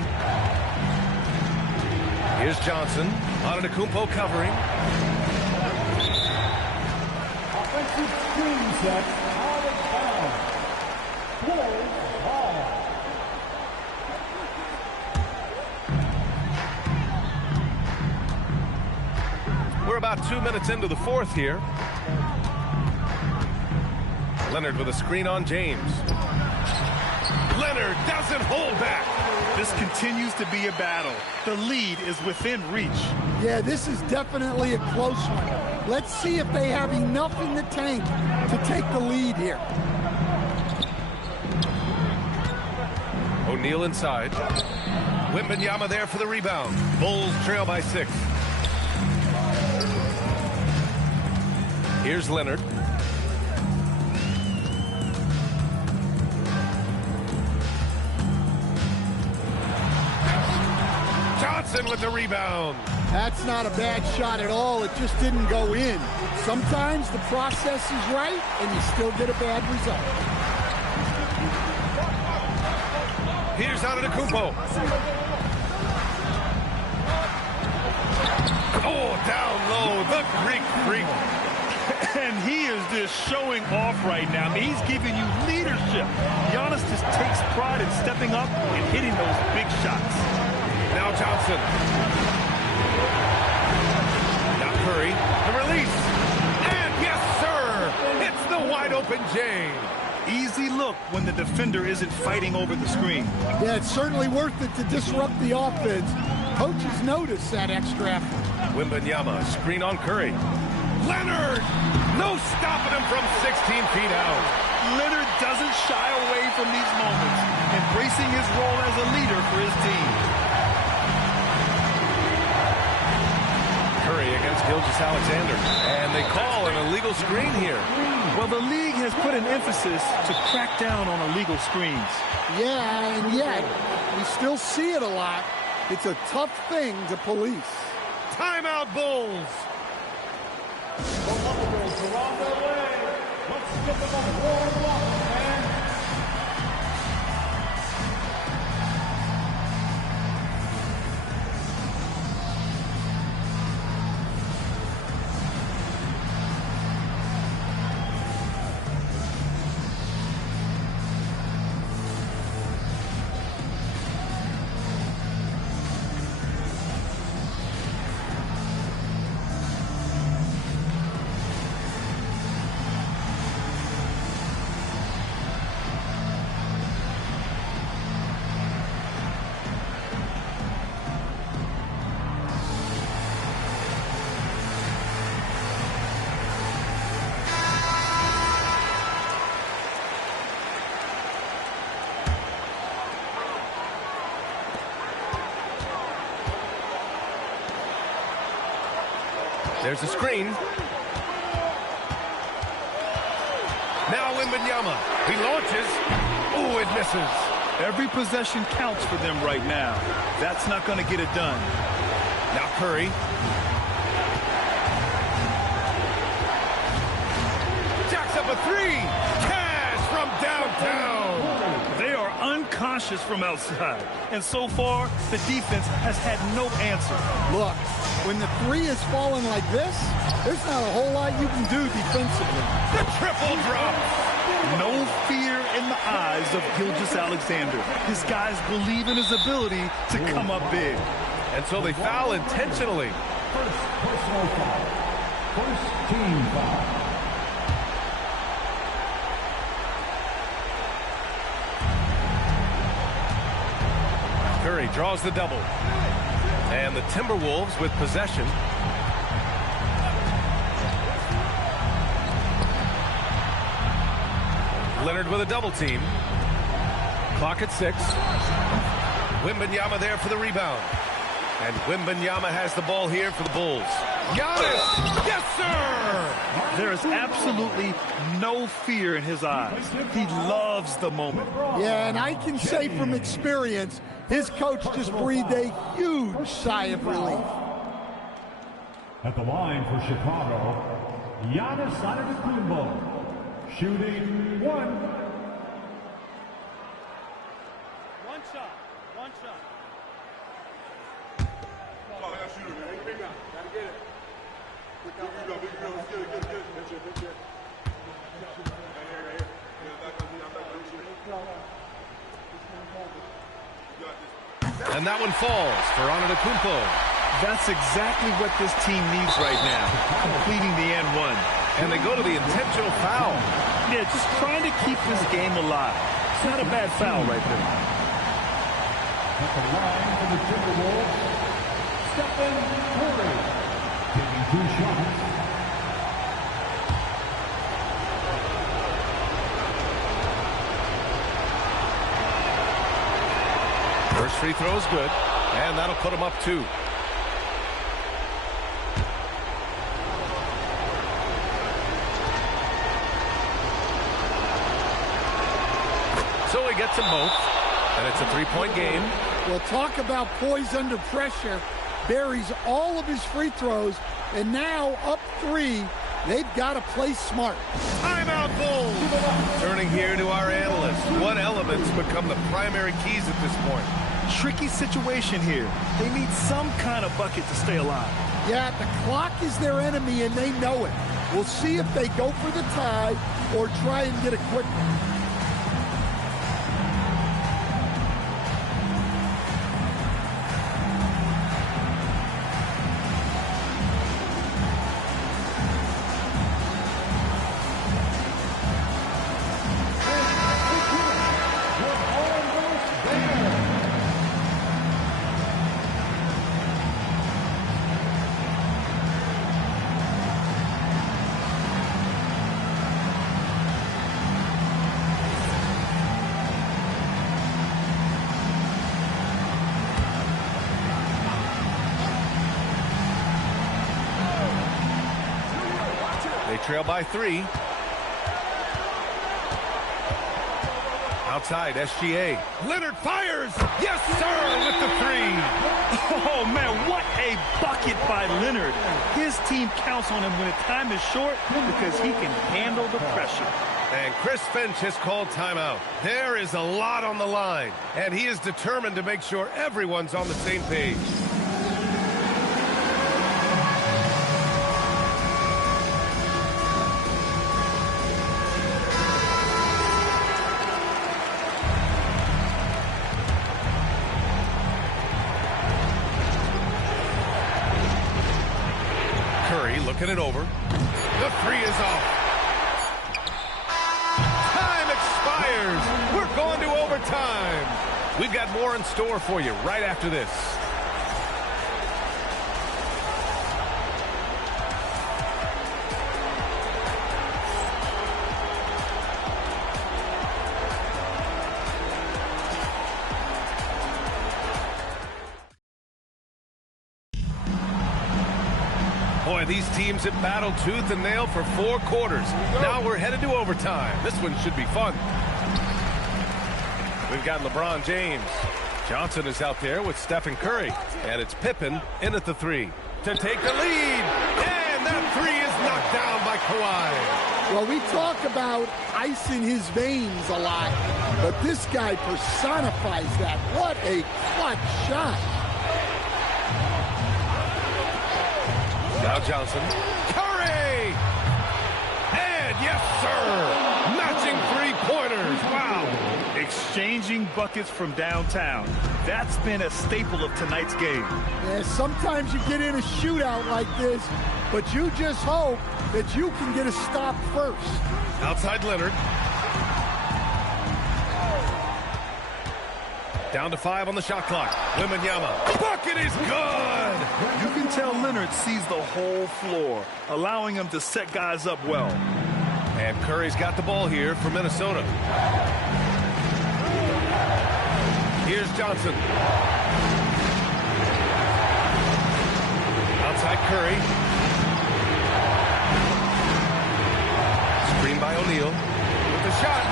Here's Johnson. Antetokounmpo covering. Offensive screen set. Out of bounds. Wolves ball. We're about 2 minutes into the fourth here. Leonard with a screen on James. Leonard doesn't hold back. This continues to be a battle. The lead is within reach. Yeah, this is definitely a close one. Let's see if they have enough in the tank to take the lead here. O'Neal inside. Wembanyama there for the rebound. Bulls trail by 6. Here's Leonard. Johnson with the rebound. That's not a bad shot at all. It just didn't go in. Sometimes the process is right, and you still get a bad result. Here's Antetokounmpo. Oh, down low, the Greek freak. And he is just showing off right now. I mean, he's giving you leadership. Giannis just takes pride in stepping up and hitting those big shots. Now Johnson. Now Curry. The release. And yes, sir. It's the wide open J. Easy look when the defender isn't fighting over the screen. Yeah, it's certainly worth it to disrupt the offense. Coaches notice that extra effort. Wembanyama, screen on Curry. Leonard! No stopping him from 16 feet out. Leonard doesn't shy away from these moments, embracing his role as a leader for his team. Curry against Gilgeous-Alexander. And they call an illegal screen here. Well, the league has put an emphasis to crack down on illegal screens. Yeah, and yet, we still see it a lot. It's a tough thing to police. Timeout, Bulls! The Lumberjacks are on their way. Let's get them a floor block, man. There's a screen. Now Wembanyama. He launches. Ooh, it misses. Every possession counts for them right now. That's not going to get it done. Now Curry. Jacks up a three. Cash from downtown. They are unconscious from outside. And so far, the defense has had no answer. Look, when the three is falling like this, there's not a whole lot you can do defensively. The triple drop. No fear in the eyes of Gilgeous-Alexander. His guys believe in his ability to come up big. And so they foul intentionally. First personal foul. First team foul. Curry draws the double. And the Timberwolves with possession. Leonard with a double team. Clock at 6. Wembanyama there for the rebound. And Wembanyama has the ball here for the Bulls. Giannis! Yes, sir! There is absolutely no fear in his eyes. He loves the moment. Yeah, and I can say from experience, his coach just breathed a huge sigh of relief. At the line for Chicago, Giannis Antetokounmpo, shooting 1. One shot. And that one falls for Antetokounmpo. That's exactly what this team needs right now, completing the and one. And they go to the intentional foul. Yeah, just trying to keep this game alive. It's not a bad foul right there. At the line for the Timberwolves, Stephen Curry, taking 2 shots. First free throw is good, and that'll put him up 2. So he gets them both, and it's a 3-point game. Well, talk about poise under pressure. Buries all of his free throws, and now up 3. They've got to play smart. Timeout, Bulls! Turning here to our analysts. What elements become the primary keys at this point? Tricky situation here. They need some kind of bucket to stay alive. Yeah, the clock is their enemy, and they know it. We'll see if they go for the tie or try and get a quick one. Trail by 3. Outside, SGA. Leonard fires! Yes, sir, with the 3. Oh, man, what a bucket by Leonard. His team counts on him when time is short because he can handle the pressure. And Chris Finch has called timeout. There is a lot on the line, and he is determined to make sure everyone's on the same page. Looking it over. The 3 is off. Time expires. We're going to overtime. We've got more in store for you right after this. Boy, these teams have battled tooth and nail for 4 quarters. Now we're headed to overtime. This one should be fun. We've got LeBron James. Johnson is out there with Stephen Curry. And it's Pippen in at the 3 to take the lead. And that 3 is knocked down by Kawhi. Well, we talk about ice in his veins a lot, but this guy personifies that. What a clutch shot. Now Johnson. Curry! And yes, sir! Matching 3-pointers. Wow! Exchanging buckets from downtown. That's been a staple of tonight's game. Yeah, sometimes you get in a shootout like this, but you just hope that you can get a stop first. Outside Leonard. Down to 5 on the shot clock. Wembanyama. Bucket is good! You can tell Leonard sees the whole floor, allowing him to set guys up well. And Curry's got the ball here for Minnesota. Here's Johnson. Outside Curry. Screen by O'Neal. With the shot.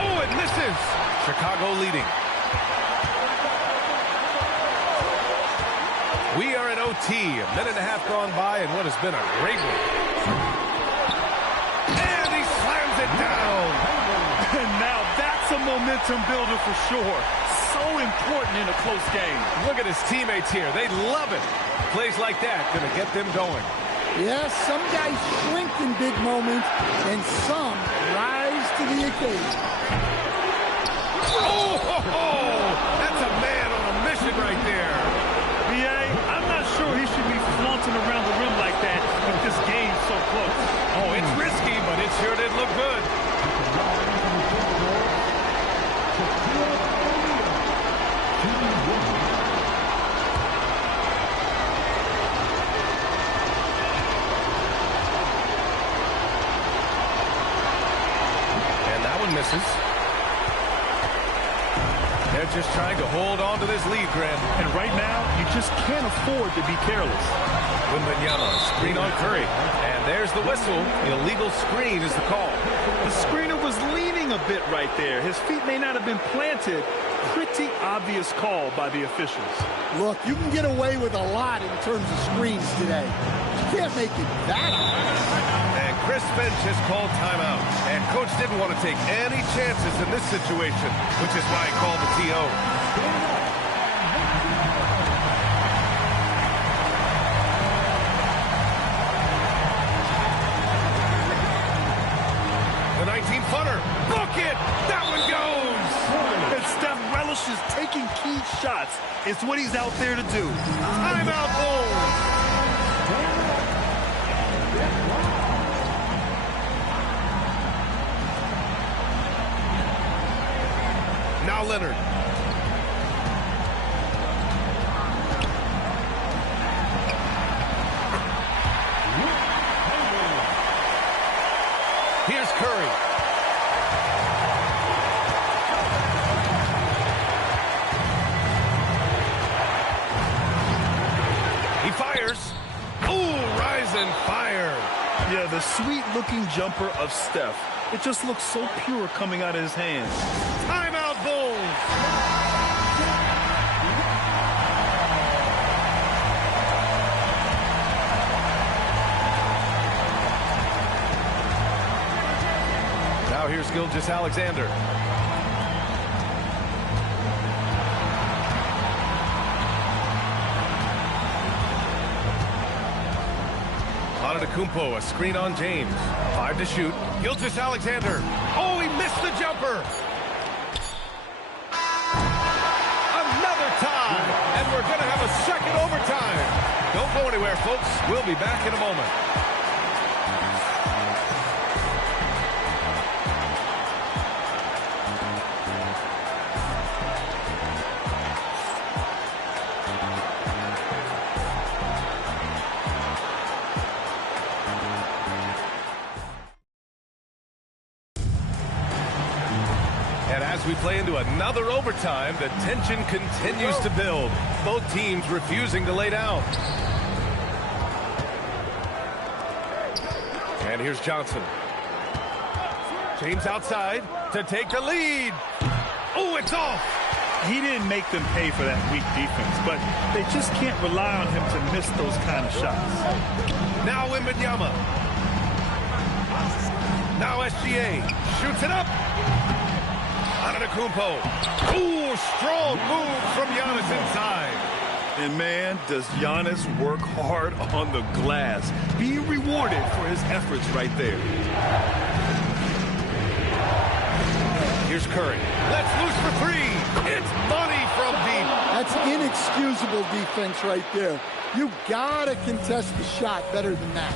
Oh, it misses. Chicago leading. We are at OT. A minute and a half gone by, and what has been a great one. And he slams it down. And now that's a momentum builder for sure. So important in a close game. Look at his teammates here. They love it. Plays like that going to get them going. Yes, some guys shrink in big moments, and some rise to the occasion. Oh, ho, ho. That's a man on a mission right there. B.A., I'm not sure he should be flaunting around the rim like that with this game so close. Oh, it's risky, but it sure did look good. Misses. They're just trying to hold on to this lead, Grant. And right now, you just can't afford to be careless. Wembanyama, screen on Curry. And there's the whistle. Illegal screen is the call. The screener was leaning a bit right there. His feet may not have been planted. Pretty obvious call by the officials. Look, you can get away with a lot in terms of screens today. You can't make it that obvious. And Chris Finch has called timeout. And Coach didn't want to take any chances in this situation, which is why he called the TO. The 19-footer. Book it! That one goes! And Steph relishes taking key shots. It's what he's out there to do. Timeout Bulls! Now Leonard. Here's Curry. He fires. Ooh, rise and fire. Yeah, the sweet-looking jumper of Steph. It just looks so pure coming out of his hands. Timeout Bulls. Now here's Gilgeous-Alexander. Antetokounmpo, a screen on James. 5 to shoot. Gilgeous-Alexander. Oh, he missed the jumper. Another tie. And we're going to have a second overtime. Don't go anywhere, folks. We'll be back in a moment. As we play into another overtime, the tension continues to build. Both teams refusing to lay down. And here's Johnson. James outside to take the lead. Oh, it's off. He didn't make them pay for that weak defense, but they just can't rely on him to miss those kind of shots. Now Wembanyama. Now SGA shoots it up. Antetokounmpo. Ooh, strong move from Giannis inside. And man, does Giannis work hard on the glass. Being rewarded for his efforts right there. Here's Curry. Let's loose for three. It's money from deep. That's inexcusable defense right there. You gotta contest the shot better than that.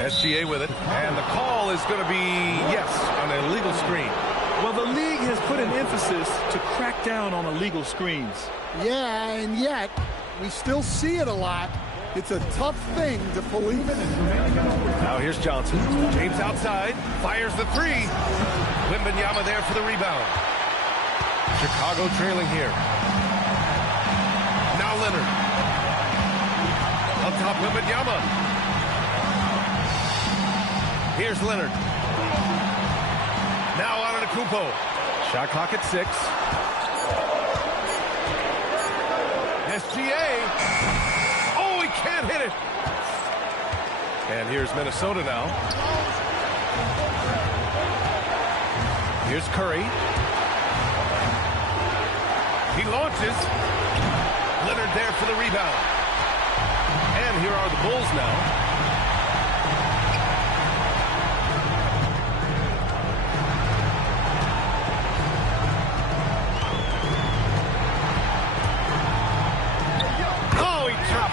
SGA with it, and the call is going to be, yes, an illegal screen. Well, the league has put an emphasis to crack down on illegal screens. Yeah, and yet, we still see it a lot. It's a tough thing to believe in. Now here's Johnson. James outside. Fires the three. Wembanyama there for the rebound. Chicago trailing here. Now Leonard. On top, Wembanyama. Here's Leonard. Now out of Kupo. Shot clock at 6. SGA. Oh, he can't hit it. And here's Minnesota now. Here's Curry. He launches. Leonard there for the rebound. And here are the Bulls now.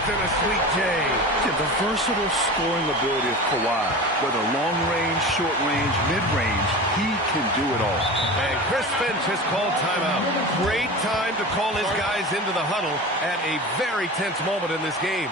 In a sweet J. Yeah, the versatile scoring ability of Kawhi, whether long range, short range, mid range, he can do it all. And Chris Finch has called timeout. Great time to call his guys into the huddle at a very tense moment in this game.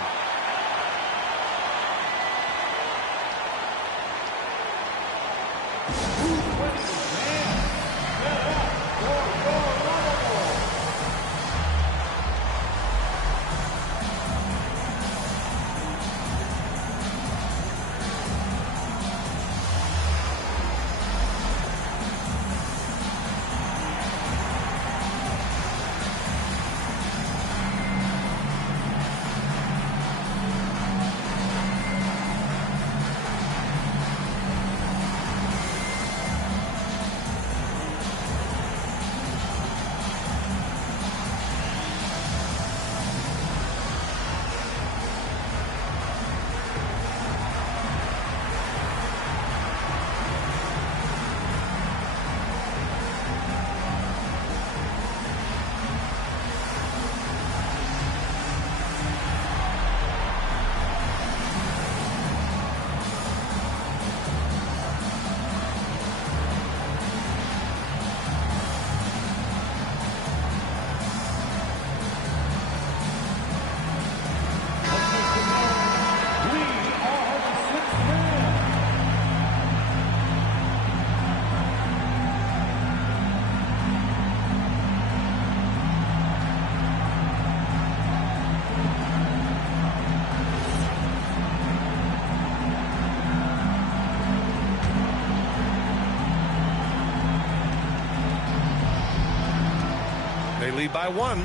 They lead by 1.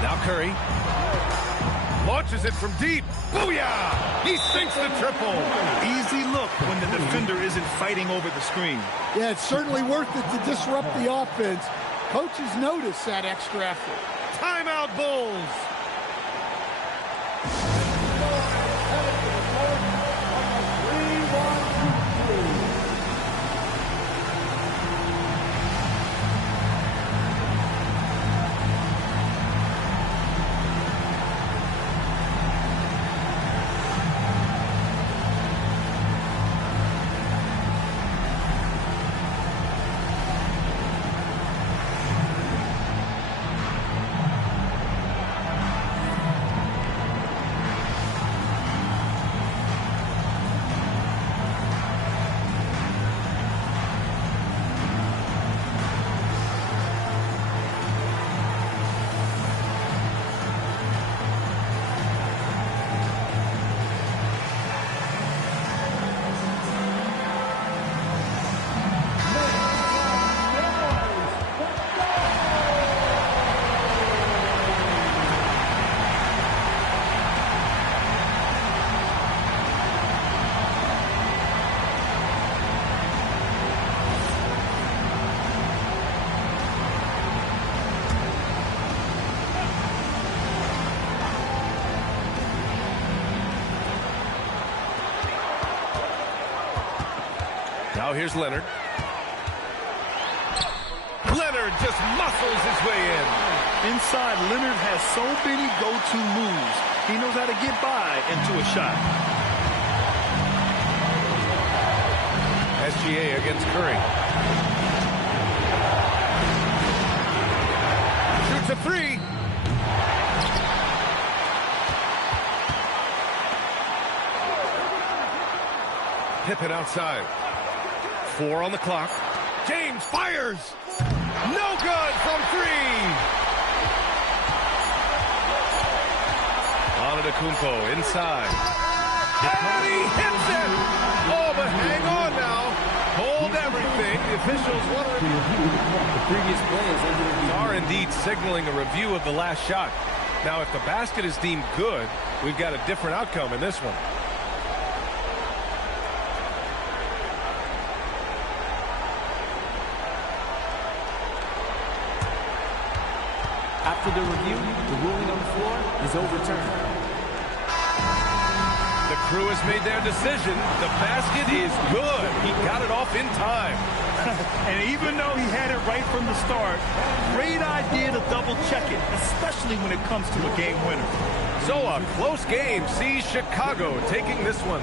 Now Curry launches it from deep. Booyah! He sinks the triple. Easy look when the defender isn't fighting over the screen. Yeah, it's certainly worth it to disrupt the offense. Coaches notice that extra effort. Timeout, Bulls. Now here's Leonard. Leonard just muscles his way in. Inside, Leonard has so many go-to moves. He knows how to get by into a shot. SGA against Curry. Shoots a 3. Pippen outside. 4 on the clock. James fires. No good from 3. Antetokounmpo inside. And he hits it! Oh, but hang on now. Hold everything. The officials want to review the previous play. Are indeed signaling a review of the last shot. Now, if the basket is deemed good, we've got a different outcome in this one. After the review, the ruling on the floor is overturned. The crew has made their decision. The basket is good. He got it off in time. And even though he had it right from the start, great idea to double check it, especially when it comes to a game winner. So a close game sees Chicago taking this one.